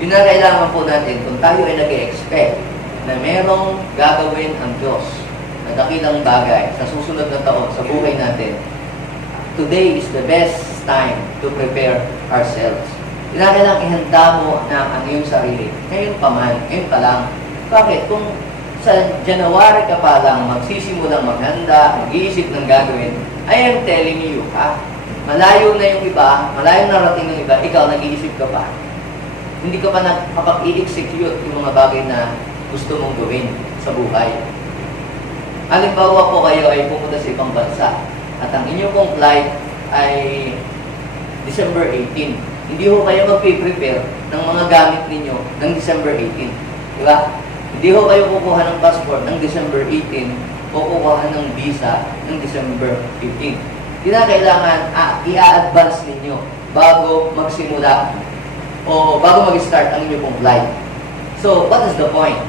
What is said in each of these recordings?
Yun na kailangan po natin kung tayo ay nag-expect na merong gagawin ang Diyos na dakilang bagay sa susunod na taon sa buhay natin. Today is the best time to prepare ourselves. Kailangan ihanda mo na ang iyong sarili. Ngayon pa man, ngayon pa lang. Bakit? Kung sa January ka pa lang magsisimulang maghanda, mag-iisip ng gagawin, I am telling you, malayo na yung iba, malayo na rating yung iba, ikaw nag-iisip ka pa. Hindi ka pa nakapag-i-execute yung mga bagay na gusto mong gawin sa buhay. Halimbawa po kayo ay pumunta sa ibang bansa at ang inyong pong flight ay December 18. Hindi ho kayo mag-prepare ng mga gamit ninyo ng December 18. Diba? Hindi ho kayo kukuha ng passport ng December 18 o kukuha ng visa ng December 15. Kailangan i-advance ninyo bago magsimula o bago mag-start ang inyong pong flight. So, what is the point?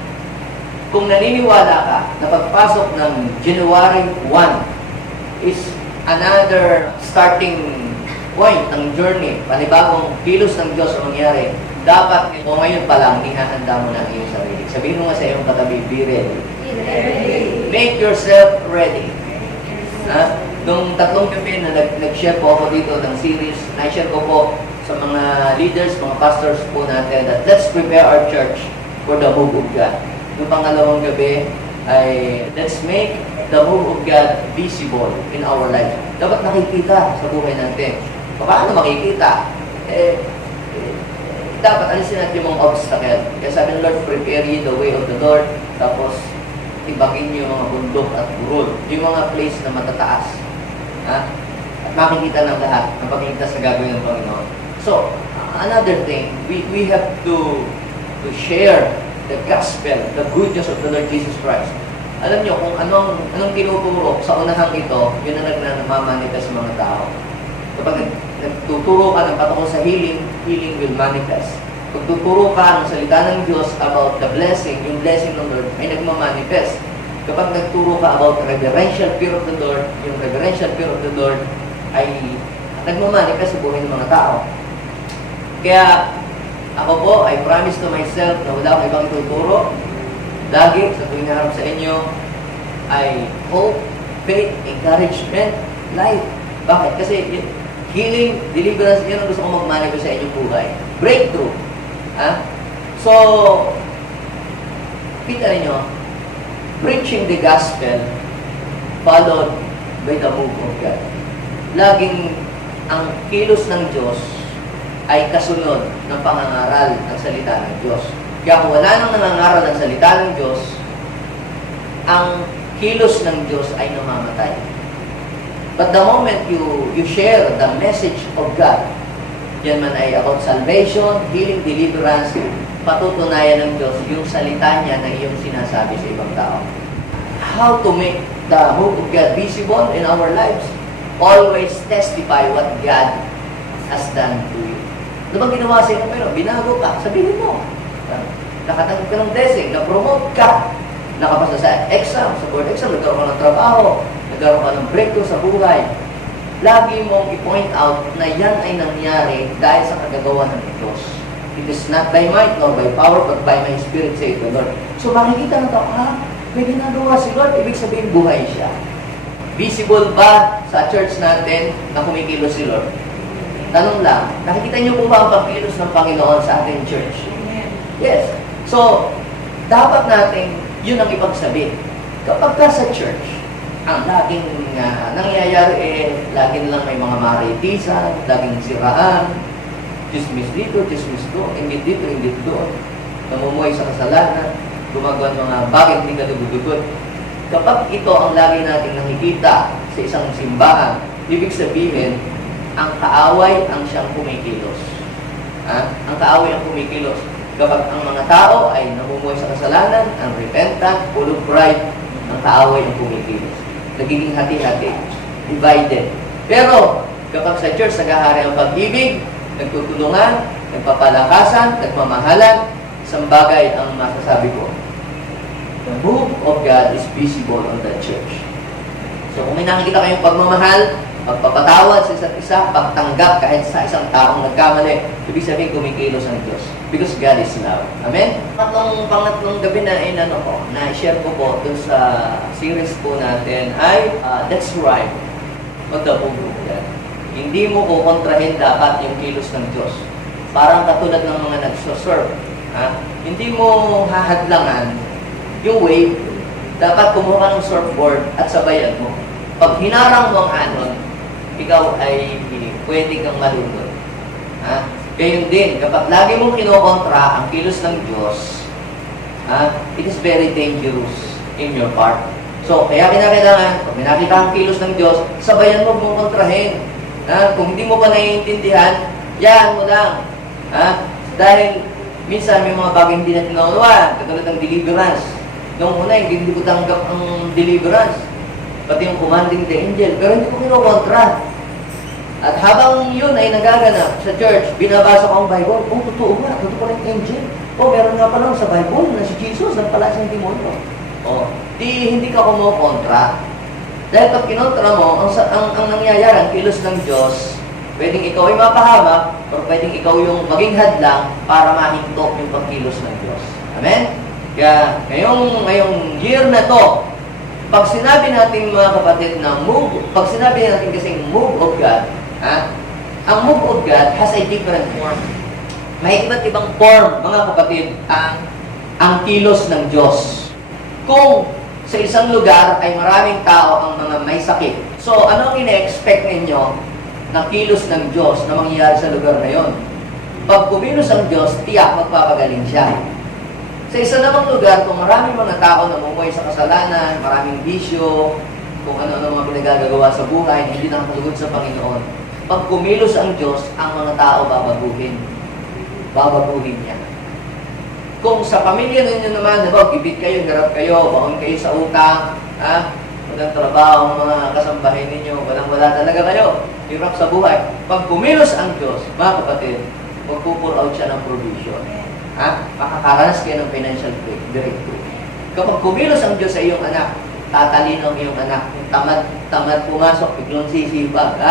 Kung naniniwala ka na pagpasok ng January 1 is another starting point ng journey, panibagong kilos ng Diyos ang mangyari, dapat o ngayon pa lang, ihahanda mo na ang iyong sarili. Sabihin mo nga sa iyong katabi, be ready. Make yourself ready. Nung tatlong gabi na nag-share po ako dito ng series, na-share ko po sa mga leaders, mga pastors po natin that let's prepare our church for the move of God. Yung pangalawang gabi ay let's make the move of God visible in our life. Dapat nakikita sa buhay natin. Paano makikita? Dapat alisin natin yung mga obstacle. Kaya sabi ng Lord, prepare ye the way of the Lord. Tapos, tibagin yung mga bundok at burol. Yung mga place na matataas. At makikita ng lahat ang pagligtas sa gagawin ng Panginoon. So, another thing, we have to share the gospel, the good news of the Lord Jesus Christ. Alam nyo kung anong tinuturo sa unahang ito, yun ang nagmamanifest sa mga tao. Kapag nagtuturo ka ng patungkol sa healing, healing will manifest. Pag tuturo ka ng salita ng Diyos about the blessing, yung blessing ng Lord ay nagmamanifest. Kapag nagturo ka about reverential fear of the Lord, yung reverential fear of the Lord ay nagmamanifest sa buhay ng mga tao. Kaya ako po, I promise to myself na wala akong ibang ituturo. Lagi sa tuwing naharap sa inyo ay hope, faith, encouragement, life. Bakit? Kasi healing, deliverance, yun ang gusto kong mag-manifest sa inyong buhay. Breakthrough. So, kita ninyo, preaching the gospel followed by the move of God. Laging ang kilos ng Diyos ay kasunod ng pangangaral ng salita ng Diyos. Kaya kung wala nang nangangaral ng salita ng Diyos, ang kilos ng Diyos ay namamatay. But the moment you share the message of God, yan man ay about salvation, healing, deliverance, patutunayan ng Diyos yung salita niya na iyong sinasabi sa ibang tao. How to make the move of God visible in our lives? Always testify what God has done to you. Ano bang ginawa sa inyo? Pero binago ka, sabihin mo. Nakatanggap ka ng blessing, na-promote ka, nakapasa sa exam, sa board exam, nagkaroon ka ng trabaho, nagkaroon ka ng breakthrough sa buhay. Lagi mong i-point out na yan ay nangyari dahil sa kagagawa ng Diyos. It is not by might nor by power, but by my spirit, saith the Lord. So makikita na ito, may ginagawa si Lord, ibig sabihin buhay siya. Visible ba sa church natin na kumikilos si Lord? Tanong lang, nakikita niyo po ba ang pagkilos ng Panginoon sa ating church? Yes. So, dapat natin yun ang ipagsabi. Kapag ka sa church, ang laging nangyayari laging lang may mga maritisan, laging siraan, chismis dito, chismis doon, ingit dito, ingit doon, namumuhay sa kasalanan, gumagawa ng mga bagay hindi kalugod-lugod. Kapag ito ang lagi nating nakikita sa isang simbahan, ibig sabihin, ang kaaway ang siyang kumikilos. Ang kaaway ang kumikilos. Kapag ang mga tao ay namumuhay sa kasalanan, ang repentant, full of pride, ang kaaway ang kumikilos. Nagiging hati-hati, divided. Pero, kapag sa church naghahari ang pag-ibig, nagtutulungan, nagpapalakasan, nagmamahalan, isang bagay ang masasabi ko. The move of God is visible on the church. So, kung may nakikita kayong pagmamahal, pagpapatawad sa isa't isa, pagtanggap kahit sa isang taong nagkamali, ibig sabihin kumikilos ang Diyos. Because God is love. Amen? Pangatlong gabi na na-share ko po dun sa series po natin ay That's Right. Magdabugog yan. Hindi mo kukontrahin dapat yung kilos ng Diyos. Parang katulad ng mga nagsosurf. Hindi mo hahadlangan yung wave. Dapat kumuha ka ng surfboard at sabayan mo. Pag hinarang mo ang anon, ikaw ay pwede kang malunod. Gayon din, kapag lagi mong kinokontra ang kilos ng Diyos, it is very dangerous in your part. So, kaya kinakailangan, pag nakita ang kilos ng Diyos, sabayan mo mong kontrahin. Kung hindi mo pa naiintindihan, yan mo lang. Dahil minsan may mga bagay hindi natin naunawa, katulad ng deliverance. Noong una, hindi ko tanggap ang deliverance. Pati yung commanding the angel, pero hindi ko kinokontra. At habang yun ay nagaganap sa church, binabasa ko ang Bible, totoo nga, totoo ng angel. Meron nga pala sa Bible na si Jesus, nagpala siyang demonyo. Hindi ka kumukontra. Dahil pag kinontra mo, ang nangyayari, ang kilos ng Diyos, pwedeng ikaw ay mapahamak, o pwedeng ikaw yung maging hadlang para mahintok yung pagkilos ng Diyos. Amen? Kaya, ngayong year na to, pag sinabi natin mga kapatid na move, pag sinabi natin kasing move of God, ang move of God has a different form. May iba't ibang form, mga kapatid, ang kilos ng Diyos. Kung sa isang lugar ay maraming tao ang mga may sakit, so ano ang ina-expect ninyo na kilos ng Diyos na mangyayari sa lugar na yon? Pag kumilos ang Diyos, tiyak magpapagaling siya. Sa isa namang lugar, kung maraming mga tao na namumuhay sa kasalanan, maraming bisyo, kung ano-ano mga pinagagawa sa buhay, hindi nakakalugod sa Panginoon, pag kumilos ang Diyos, ang mga tao babaguhin. Babaguhin niya. Kung sa pamilya ninyo naman, gibit kayo, hirap kayo, baon kayo sa utang, walang trabaho, mga kasambahay ninyo, walang-wala talaga kayo, hirap sa buhay. Pag kumilos ang Diyos, mga kapatid, magpupur out siya ng provision. Makakaranas kayo ng financial breakthrough. Kapag kumilos ang Diyos sa iyong anak, tatalino ang iyong anak. Tamad pumasok, biglang sisipag,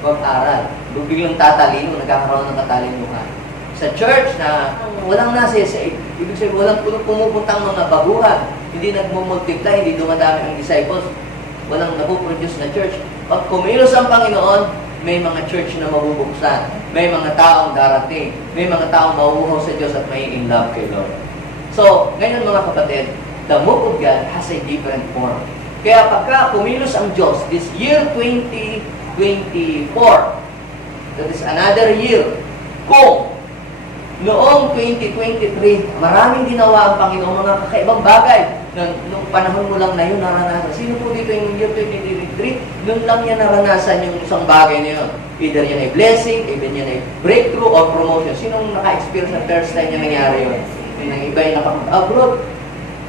mag-aral. Biglang tatalino, nagkakaroon ng katalinuhan. Sa church na walang nasa-save, ibig sabihin walang pumupuntang mga baguhan, hindi nagmumultiply, hindi dumadami ang disciples, walang napuproduce na church. Pag kumilos ang Panginoon, may mga church na mabubuksan, may mga taong darating, may mga taong mauuhaw sa Diyos at may in love kay Lord. So, ngayon mga kapatid, the move of God has a different form. Kaya pagka kumilos ang Diyos, this year 2024, that is another year, kung noong 2023, maraming ginawa ang Panginoon mga kakaibang bagay na nung panahon mo lang na yun naranasan. Sino po dito yung year 2023? Noon lang yan naranasan yung isang bagay na yun. Either yan ay blessing, either yan ay breakthrough or promotion. Sinong naka-experience na first time yung nangyari yun? Yung iba yung naka-abroad.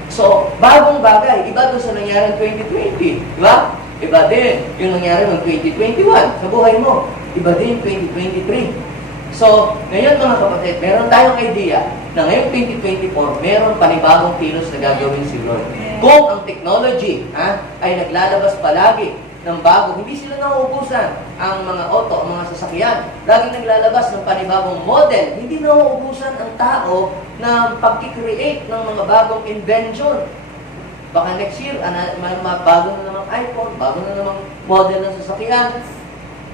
So, bagong bagay. Iba doon sa nangyari ng 2020. Diba? Iba din yung nangyari ng 2021 sa buhay mo. Iba din 2023. So, ngayon mga kapatid, meron tayong idea na ngayong 2024, meron panibagong kilos na gagawin si Lord. Kung ang technology ay naglalabas palagi ng bago, hindi sila nauubusan. Ang mga auto, ang mga sasakyan, laging naglalabas ng panibagong model. Hindi nauubusan ang tao na pag-create ng mga bagong invention. Baka next year, bago na namang iPhone, bago na namang model ng sasakyan.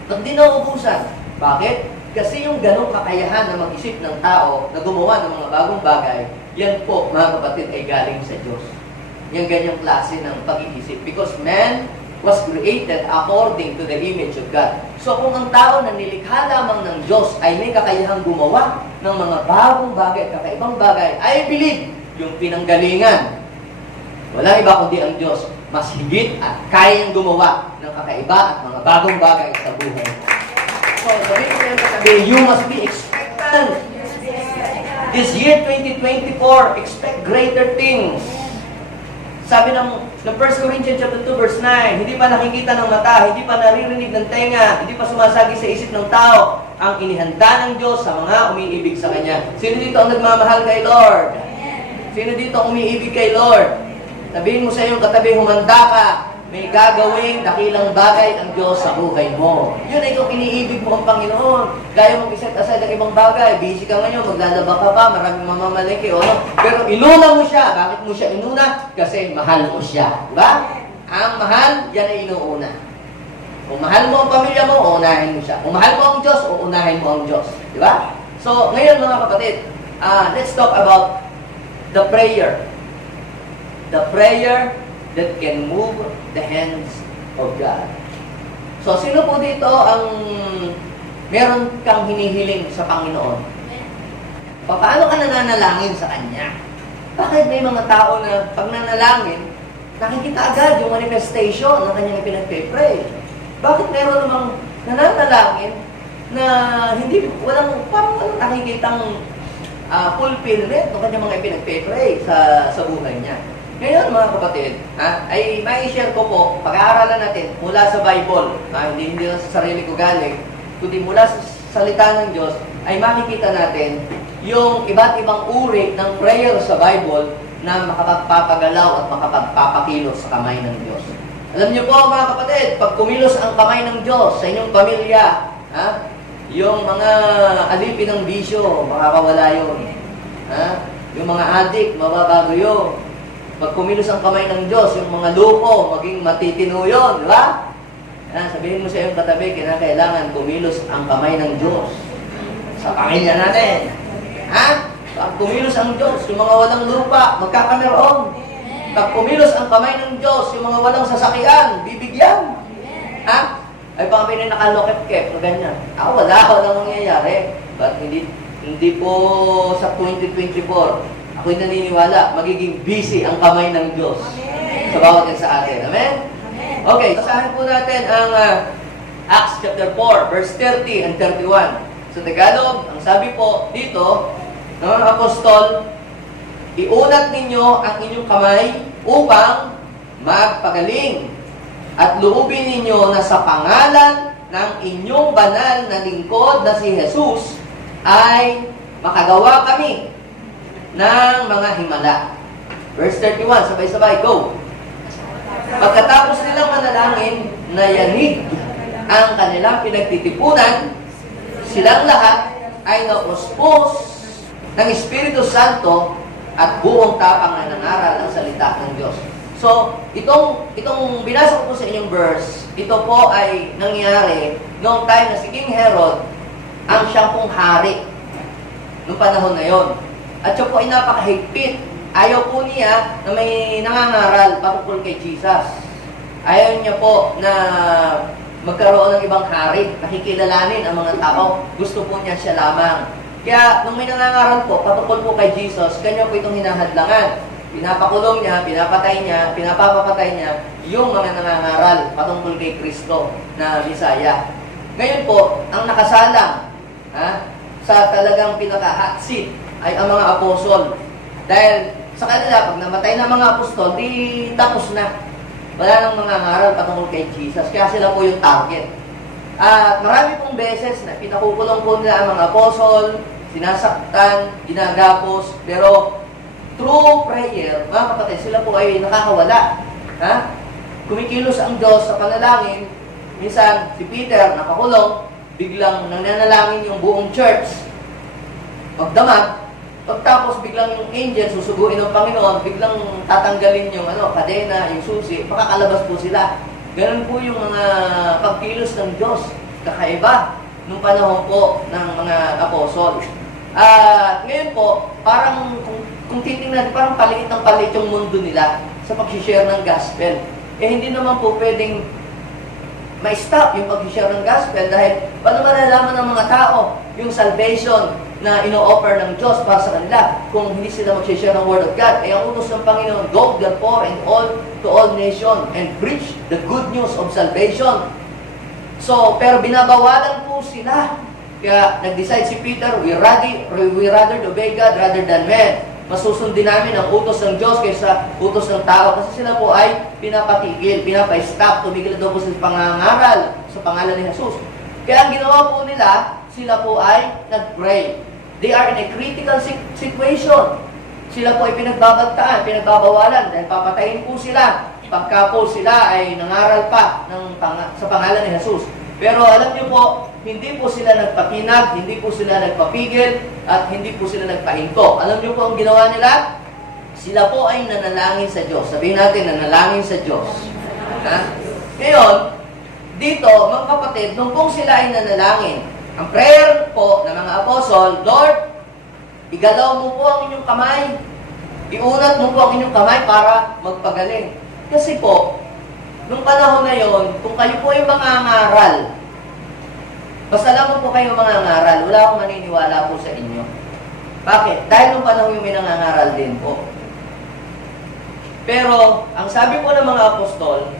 Hindi nauubusan. Bakit? Kasi yung ganong kakayahan na mag-isip ng tao na gumawa ng mga bagong bagay, yan po, mga kapatid, ay galing sa Diyos. Yung ganyang klase ng pag-iisip. Because man was created according to the image of God. So kung ang tao na nilikha lamang ng Diyos ay may kakayahang gumawa ng mga bagong bagay, kakaibang bagay, I believe yung pinanggalingan, walang iba kundi ang Diyos, mas higit at kayang gumawa ng kakaiba at mga bagong bagay sa buhay. So, sabi ko yung katabi, you must be expectant. This year, 2024, expect greater things. Sabi ng 1 Corinthians chapter 2, verse 9, hindi pa nakikita ng mata, hindi pa naririnig ng tenga, hindi pa sumasagi sa isip ng tao, ang inihanda ng Diyos sa mga umiibig sa Kanya. Sino dito ang nagmamahal kay Lord? Sino dito ang umiibig kay Lord? Sabihin mo sa iyong katabi, humanda ka may gagawing dakilang bagay ang Diyos sa buhay mo. Yun ay kung iniibig mo ang Panginoon. Kaya mong iset aside ang ibang bagay. Busy ka ngayon, maglalaba ka pa, maraming mamamaliki, o ano. Pero inuna mo siya. Bakit mo siya inuna? Kasi mahal mo siya. Diba? Ang mahal, yan ay inuuna. Kung mahal mo ang pamilya mo, uunahin mo siya. Kung mahal mo ang Diyos, uunahin mo ang Diyos. Diba? So, ngayon mga kapatid, let's talk about the prayer. The prayer that can move the hands of God. So, sino po dito ang meron kang hinihiling sa Panginoon? Paano ka nananalangin sa Kanya? Bakit may mga tao na pag nanalangin, nakikita agad yung manifestation ng kanyang pinagpe-pray? Bakit meron namang nananalangin na parang walang nakikitang fulfillment ng kanyang mga pinagpe-pray sa buhay niya? Ngayon mga kapatid, ay mai-share ko po, pag-aaralan natin mula sa Bible, hindi sa sarili ko galing, kundi mula sa salita ng Diyos, ay makikita natin yung iba't ibang uri ng prayer sa Bible na makapagpapagalaw at makapagpapakilos sa kamay ng Diyos. Alam niyo po mga kapatid, pag kumilos ang kamay ng Diyos sa inyong pamilya, yung mga alipin ng bisyo, makakawala yun. Yung mga adik, mababago yun. Pag kumilos ang kamay ng Diyos, yung mga luko, maging matitino yun, di ba? Sabihin mo sa iyong katabi, kailangan kumilos ang kamay ng Diyos sa pamilya natin. Pag kumilos ang Diyos, yung mga walang lupa, magkakameron. Pag kumilos ang kamay ng Diyos, yung mga walang sasakyan, bibigyan. Ay baka may nakalokep-kep, ganyan. Walang mangyayari. But hindi po sa 2024, ako'y naniniwala, magiging busy ang kamay ng Diyos sa bawat isa sa atin. Amen? Okay, basahin po natin ang Acts chapter 4, verse 30 and 31. Sa Tagalog, ang sabi po dito, ng mga apostol, iunat ninyo ang inyong kamay upang magpagaling at loobin ninyo na sa pangalan ng inyong banal na lingkod na si Jesus ay makagawa kami ng mga himala. Verse 31, sabay-sabay, go! Pagkatapos nilang manalangin, nayanig ang kanilang pinagtitipunan, silang lahat ay napuspos ng Espiritu Santo at buong tapang na nangaral ang salita ng Diyos. So, itong binasa ko po sa inyong verse, ito po ay nangyari noong time na si King Herod ang siyang pong hari noong panahon na yon. At siya po ay napakahigpit. Ayaw po niya na may nangangaral patungkol kay Jesus. Ayaw niya po na magkaroon ng ibang hari, nakikilalanin ang mga tao. Gusto po niya siya lamang. Kaya, nung may nangangaral po, patungkol po kay Jesus, kanya po itong hinahadlangan. Pinapakulong niya, pinapatay niya, pinapapatay niya yung mga nangangaral patungkol kay Kristo na Bisaya. Ngayon po, ang nakasalang sa talagang pinaka-hot seat ay ang mga apostol. Dahil sa kanila, pag namatay na mga apostol, di tapos na. Wala nang mga ngaral patungkol kay Jesus. Kaya sila po yung target. At marami pong beses na pinakukulong po nila ang mga apostol, sinasaktan, ginagapos, pero through prayer, mga kapatid, sila po ay nakakawala. Kumikilos ang Diyos sa panalangin. Minsan, si Peter, nakakulong, biglang nananalangin yung buong church. Magdamag, pagtapos biglang yung angel susuguin ng Panginoon, biglang tatanggalin yung kadena, yung susi, makakalabas po sila. Ganun po yung mga pagkilos ng Diyos, kakaiba nung panahon po ng mga apostol. Ngayon po, parang kung titingnan, parang paliit ng paliit yung mundo nila sa pag-share ng gospel. Hindi naman po pwedeng ma-stop yung pag-share ng gospel dahil paano malalaman ng mga tao yung salvation na ino-offer ng Diyos para sa kanila kung hindi sila mag-share ng Word of God. Ang utos ng Panginoon, go therefore and to all nations and preach the good news of salvation. So, pero binabawalan po sila. Kaya nag-decide si Peter, we rather obey God rather than men. Masusundin namin ang utos ng Diyos kaysa utos ng tao. Kasi sila po ay pinapatigil, pinapa-stop, tumigil daw po sa pangangaral sa pangalan ni Jesus. Kaya ang ginawa po nila, sila po ay nag-pray. They are in a critical situation. Sila po ay pinagbabantaan, pinagbabawalan dahil papatayin po sila. pagka po sila ay nangaral pa sa pangalan ni Jesus. Pero alam niyo po, hindi po sila nagpatinag, hindi po sila nagpapigil, at hindi po sila nagpahinto. Alam niyo po ang ginawa nila? Sila po ay nanalangin sa Diyos. Sabihin natin, nanalangin sa Diyos. Ha? Ngayon, dito, mga kapatid, nung pong sila ay nanalangin, ang prayer po ng mga apostol, Lord, igalaw mo po ang inyong kamay. Iunat mo po ang inyong kamay para magpagaling. Kasi po, nung panahon na yon, kung kayo po ay mangangaral, basta lang po kayo mangangaral, wala akong maniniwala po sa inyo. Bakit? Dahil nung panahon yung may nangangaral din po. Pero, ang sabi po ng mga apostol,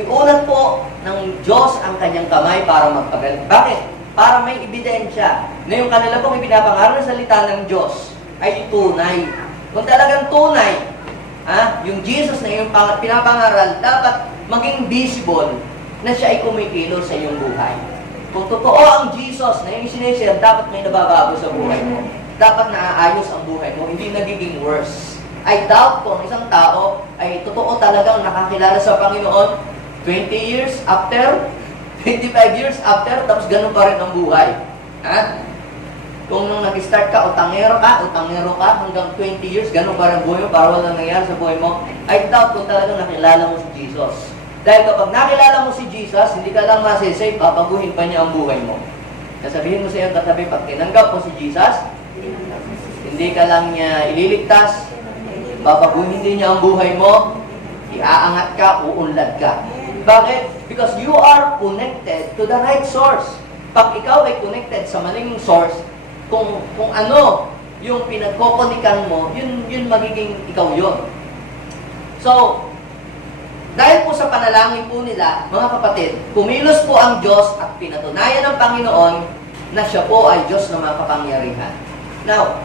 iunat po ng Diyos ang kanyang kamay para magpagaling. Bakit? Para may ebidensya na yung kanila pong ipinapangaral na salita ng Diyos ay tunay. Kung talagang tunay, yung Jesus na yung pinapangaral, dapat maging visible na siya ay kumikilos sa iyong buhay. Kung totoo ang Jesus na yung sinishare, dapat may nababago sa buhay mo. Dapat naaayos ang buhay mo, hindi nagiging worse. I doubt kung isang tao ay totoo talagang nakakilala sa Panginoon 20 years after, 25 years after, tapos ganun pa rin ang buhay. Kung nung nag-start ka, utangero ka hanggang 20 years, ganun pa rin buhay mo, para walang nangyari sa buhay mo. I doubt kung talagang nakilala mo si Jesus. Dahil kapag nakilala mo si Jesus, hindi ka lang masisave, papaguhin pa niya ang buhay mo. Nasabihin mo sa iyong katabi, pag tinanggap mo si Jesus, hindi ka lang niya ililigtas, papaguhin din niya ang buhay mo, iaangat ka, uunlad ka. Bakit? Because you are connected to the right source. Pag ikaw ay connected sa maling source, kung ano yung pinagkokonikan mo, yun magiging ikaw yun. So, dahil po sa panalangin po nila, mga kapatid, kumilos po ang Diyos at pinatunayan ng Panginoon na siya po ay Diyos na makapangyarihan. Now,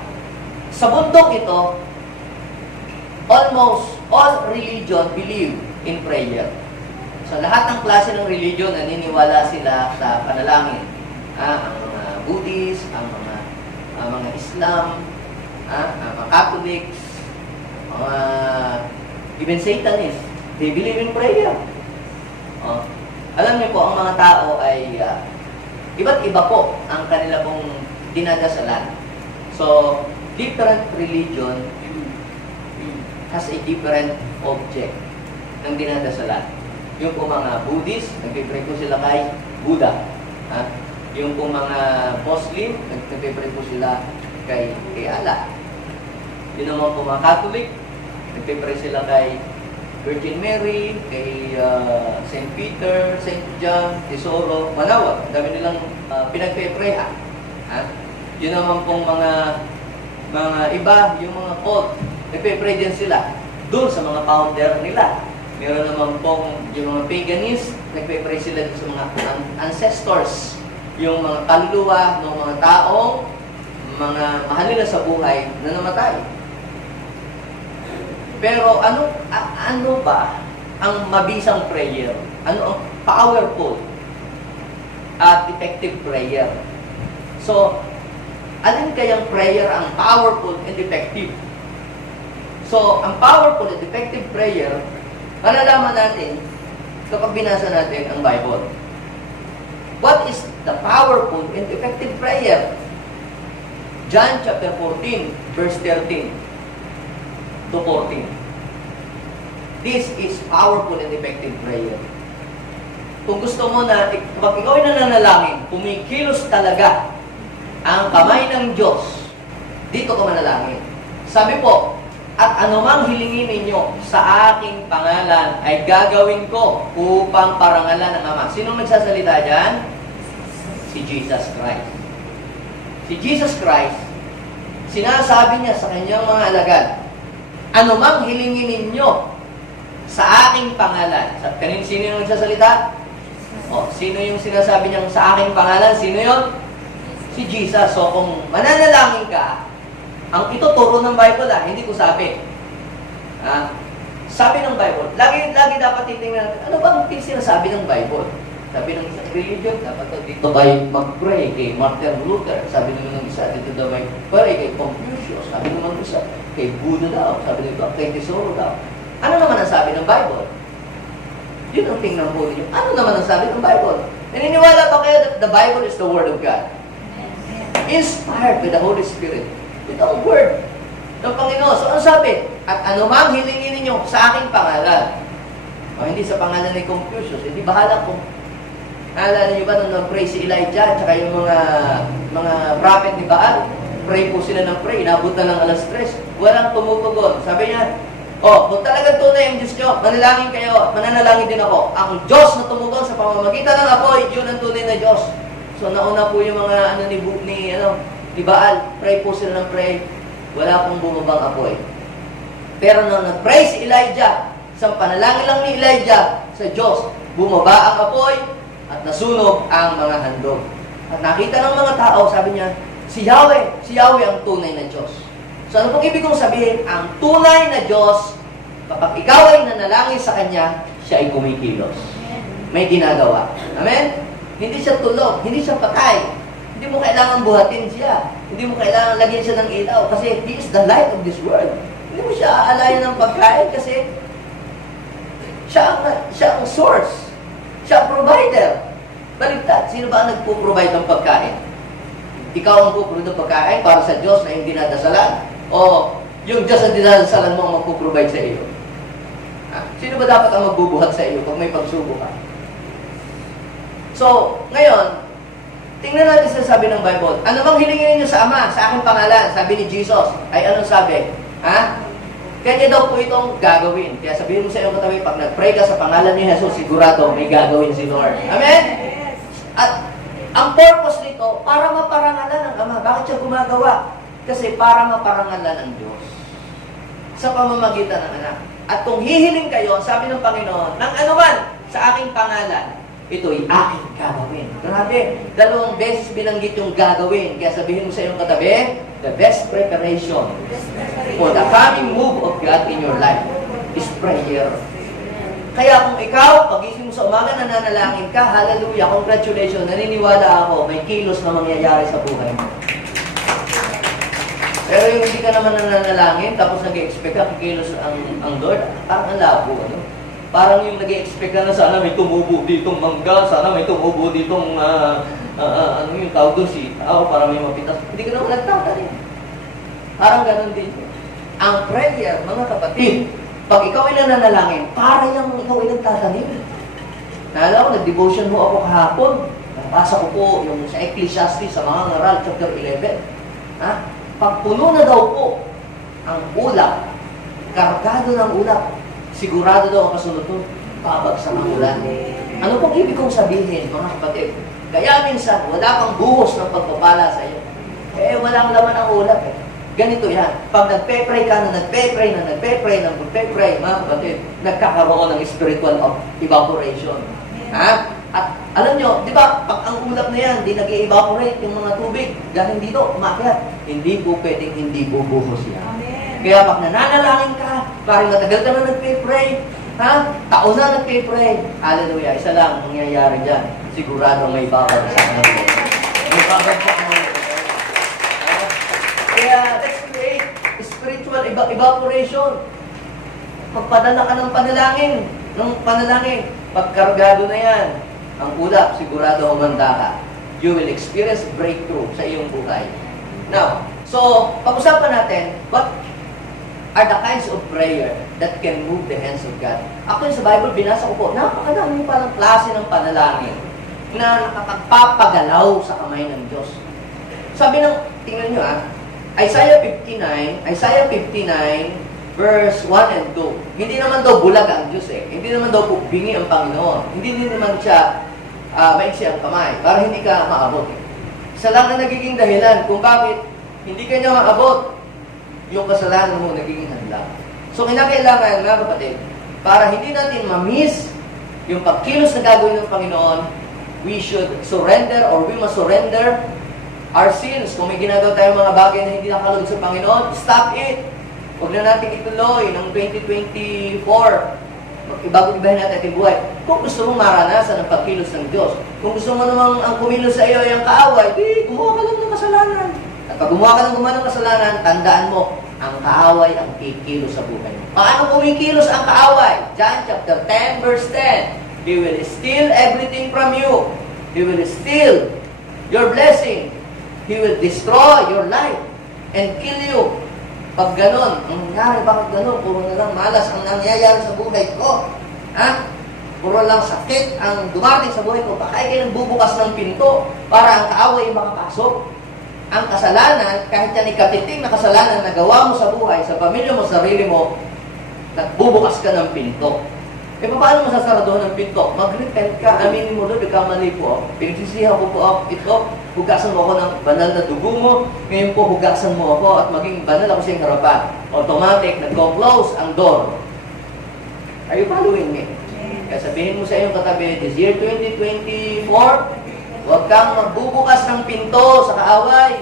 sa bundok ito, almost all religion believe in prayer. So, lahat ng klase ng religion, naniniwala sila sa panalangin. Ang mga Buddhist, ang mga Islam, ang mga Catholics, even Satanists, they believe in prayer. Alam niyo po, ang mga tao ay iba't iba po ang kanila pong dinadasalan. So, different religion has a different object ng dinadasalan. Yung po mga Buddhist, nagpipray po sila kay Buddha. Yung po mga Muslim, nagpipray po sila kay Allah. Yun naman po mga Catholic, nagpipray sila kay Virgin Mary, kay St. Peter, St. John, Tesoro, Manawa. Ang dami nilang pinagpiprehan. Yun naman pong mga iba, yung mga cult, nagpipray din sila doon sa mga founder nila. Meron naman pong yung mga paganists, nagpipray sila doon sa mga ancestors, yung mga kaluluwa ng mga taong mga mahal nila sa buhay na namatay. Pero ano ba ang mabisang prayer? Ano ang powerful at effective prayer? So, alin kayang prayer ang powerful and effective? So, ang powerful and effective prayer, malalaman natin kapag binasa natin ang Bible. What is the powerful and effective prayer? John chapter 14, verse 13 to 14. This is powerful and effective prayer. Kung gusto mo na, kapag ikaw ay nananalangin, kumikilos talaga ang kamay ng Diyos, dito ka manalangin. Sabi po, at anumang hilingin ninyo sa aking pangalan ay gagawin ko upang parangalan ng Ama. Sinong nagsasalita dyan? Si Jesus Christ. Si Jesus Christ, sinasabi niya sa kanyang mga alagad, anumang hilingin ninyo sa aking pangalan. Sino yung nagsasalita? Sino yung sinasabi niyang sa aking pangalan? Sino yun? Si Jesus. So kung mananalangin ka, ang ituturo ng Bible, hindi ko sabi. Sabi ng Bible, lagi dapat titingnan, ano ba ang sinasabi ng Bible? Sabi ng isang religion, dapat dito ba mag-pray kay Martin Luther? Sabi naman ng isa, dito daw may pray kay Confucius. Sabi naman ng isa, kay Buddha daw. Sabi nito, kay Tesoro daw. Ano naman ang sabi ng Bible? Yun ang tingnan po ninyo. Ano naman ang sabi ng Bible? Naniniwala ba kayo that the Bible is the Word of God? Inspired by the Holy Spirit. Ito ang Word ng Panginoon. So, ano sabi? At anumang hilingin ninyo sa aking pangalan. O, hindi sa pangalan ni Confucius. Hindi bahala kung naalala niyo ba nung nag-pray si Elijah at saka yung mga prophet ni Baal? Pray po sila ng pray. Inabot na ng alas 3. Walang tumutugon. Sabi niya, kung talagang tunay ang Diyos nyo, manalangin kayo, mananalangin din ako. Ang Diyos na tumugon sa pamamagitan ng apoy, yun ang tunay na Diyos. So nauna po yung mga ni Baal, pray po sila ng pray, wala pong bumabang apoy. Pero nung nag-pray si Elijah, sa panalangin lang ni Elijah sa Diyos, bumaba ang apoy at nasunog ang mga handog. At nakita ng mga tao, sabi niya, si Yahweh ang tunay na Diyos. So ano pong ibig kong sabihin? Ang tunay na Diyos, kapag ikaw ay nanalangin sa Kanya, siya ay kumikilos. May ginagawa. Amen? Hindi siya tulog, hindi siya patay. Hindi mo kailangan buhatin siya. Hindi mo kailangan lagyan siya ng ilaw kasi He is the light of this world. Hindi mo siya aalayan ng pagkain kasi siya ang source. Siya ang provider. Baligtad, sino ba ang nagpo-provide ng pagkain? Ikaw ang puprovide ng pagkain para sa Diyos na hindi dinadasalan? O yung Diyos na dinadasalan mo ang magpo-provide sa iyo? Sino ba dapat ang magbubuhat sa iyo pag may pagsubok ka? So, ngayon, tingnan natin sa sabi ng Bible. Ano bang hilingin niyo sa Ama, sa aking pangalan? Sabi ni Jesus. Ay anong sabi? Kanya daw po itong gagawin. Kaya sabihin mo sa iyong katabi, pag nag-pray ka sa pangalan ni Jesus, sigurado may gagawin si Lord. Amen? At ang purpose nito, para maparangalan ng Ama. Bakit siya gumagawa? Kasi para maparangalan ng Diyos sa pamamagitan ng anak. At kung hihiling kayo, sabi ng Panginoon, ng anuman sa aking pangalan, ito'y aking gagawin. Grabe, 2 beses binanggit yung gagawin. Kaya sabihin mo sa iyong katabi, the best preparation for the coming move of God in your life is prayer. Kaya kung ikaw, pagising mo sa umaga, nananalangin ka, hallelujah, congratulations, naniniwala ako, may kilos na mangyayari sa buhay mo. Pero yung hindi ka naman nananalangin, tapos nag-expect ka, kikilos ang Lord, parang ang labo, ano? Parang yung nag-expect ka na sana may tumubo ditong mangga, sana may tumubo ditong, ano yung tawag doon, sitaw, para may mapitas. Hindi ka naman nagtatanim. Parang ganun din. Ang prayer, mga kapatid, pag ikaw ay nananalangin, para yung ikaw ay nagtatanim. Naalala ko, nag-devotion mo ako kahapon. Nabasa ko po yung sa Ecclesiastes, sa mga ngaral, chapter 11. Pag puno na daw po ang ulap, kargado ng ulap, sigurado daw ang kasunod nun, babagsak ang ulan. Ano pong ibig kong sabihin, mga kapatid? Kaya minsan, wala kang buhos ng pagpapala sa iyo. Walang laman ang ulap eh. Ganito yan. Pag nagpe-pray ka na nagpe-pray, mga kapatid, nagkakaroon ng spiritual evaporation. At alam nyo, di ba, pag ang ulap na yan, di nag-evaporate yung mga tubig, galing dito, umakyat. Hindi po pwedeng hindi bubuhos yan. Amen. Kaya pag nananalangin ka, parang matagal ka na nagpe-pray, taon na nagpe-pray, hallelujah, isa lang mangyayari dyan. Sigurado may babagsak na rin. May babagsak na rin. Kaya, let's create spiritual evaporation. Pagpadala ka ng panalangin, pagkargado na yan, ang ulap, sigurado humanda ka. You will experience breakthrough sa iyong buhay. Now, so, pag-usapan natin, what are the kinds of prayer that can move the hands of God? Ako sa Bible, binasa ko po, napakadami palang klase ng panalangin na nakakapagpagalaw sa kamay ng Diyos. Sabi ng, tingnan nyo Isaiah 59, verse 1 and 2. Hindi naman daw bulag ang Diyos Hindi naman daw bingi ang Panginoon. Hindi din naman siya maiksi ang kamay para hindi ka maabot. Isa lang na nagiging dahilan kung bakit hindi ka niya maabot, yung kasalanan mo nagiging hadlang. So kinakailangan, mga kapatid, para hindi natin ma-miss yung pagkilos na gagawin ng Panginoon, we should surrender or we must surrender our sins. Kung may ginagawa tayong mga bagay na hindi nakalugod sa Panginoon, stop it. Huwag na natin ituloy ng 2024. Ibago-ibahin natin ating buhay. Kung gusto mong maranasan ang pagkilos ng Diyos, kung gusto mo namang ang kumilos sa iyo ay ang kaaway, gumawa ka lang ng kasalanan. At pag gumawa ka ng kasalanan, tandaan mo, ang kaaway ang kikilos sa buhay mo. Paano kumikilos ang kaaway? John chapter 10, verse 10. He will steal everything from you. He will steal your blessing. He will destroy your life and kill you. Pag ganon, ang nangyari, bakit ganon? Puro na lang malas ang nangyayari sa buhay ko. Ha? Puro lang sakit ang dumating sa buhay ko. Baka kayo bubukas ng pinto para ang kaaway makapasok. Ang kasalanan, kahit yan ikatiting na kasalanan na gawa mo sa buhay, sa pamilya mo, sarili mo, nagbubukas ka ng pinto. E paano mo sasaraduhan ng pinto? Mag-repent ka, aminin mo doon, mali po. Pinagsisihan ko po ako, ito, hugasan mo ako ng banal na dugo mo, ngayon po hugasan mo ako at maging banal ako sa iyong harapan. Automatic, nag-close ang door. Are you following me? Kaya sabihin mo sa iyong katabi, this year 2024, huwag kang magbubukas ng pinto sa kaaway.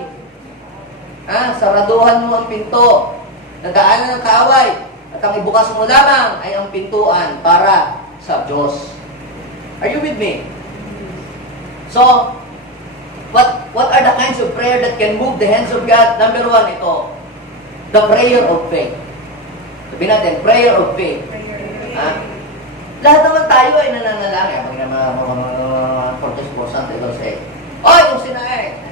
Saraduhan mo ang pinto. Nagdaanan ng kaaway. At ang ibukas mo lamang ay ang pintuan para sa Diyos. Are you with me? So, what are the kinds of prayer that can move the hands of God? Number one, ito. The prayer of faith. Sabihin natin, prayer of faith. Lahat naman tayo ay nananalangin. Pag mga 40% ito say, yung sinain.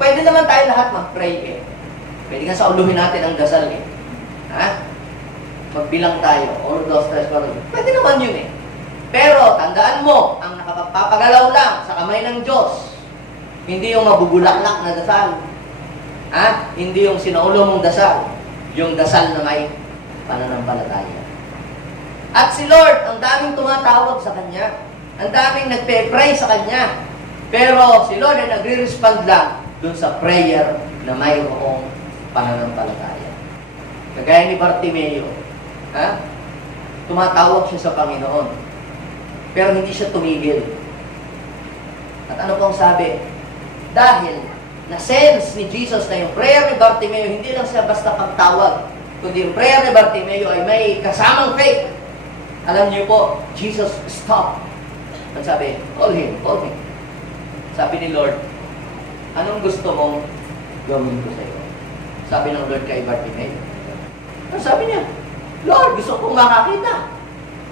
Pwede naman tayo lahat mag-pray eh. Pwede nga sa uluhin natin ang dasal eh. Magbilang tayo. 1, 2, 3, 4. Pwede naman yun eh. Pero, tandaan mo, ang nakapagpapagalaw lang sa kamay ng Diyos, hindi yung mabubulaklak na dasal. Hindi yung sinaulo mong dasal. Yung dasal na may pananampalataya. At si Lord, ang daming tumatawag sa Kanya. Ang daming nagpe-pray sa Kanya. Pero si Lord ay nagre-respond lang dun sa prayer na mayroong pananampalataya. Kagaya ni Bartimeo, tumatawag siya sa Panginoon. Pero hindi siya tumigil. At ano pong sabi? Dahil na-sense ni Jesus na yung prayer ni Bartimeo, hindi lang siya basta pagtawag, kundi yung prayer ni Bartimeo ay may kasamang faith. Alam niyo po, Jesus stopped. At sabi, call him, call him. Sabi ni Lord, anong gusto mong gawin ko sa iyo? Sabi ng Lord kay Bartimeo. Sabi niya, Lord, gusto kong makakita.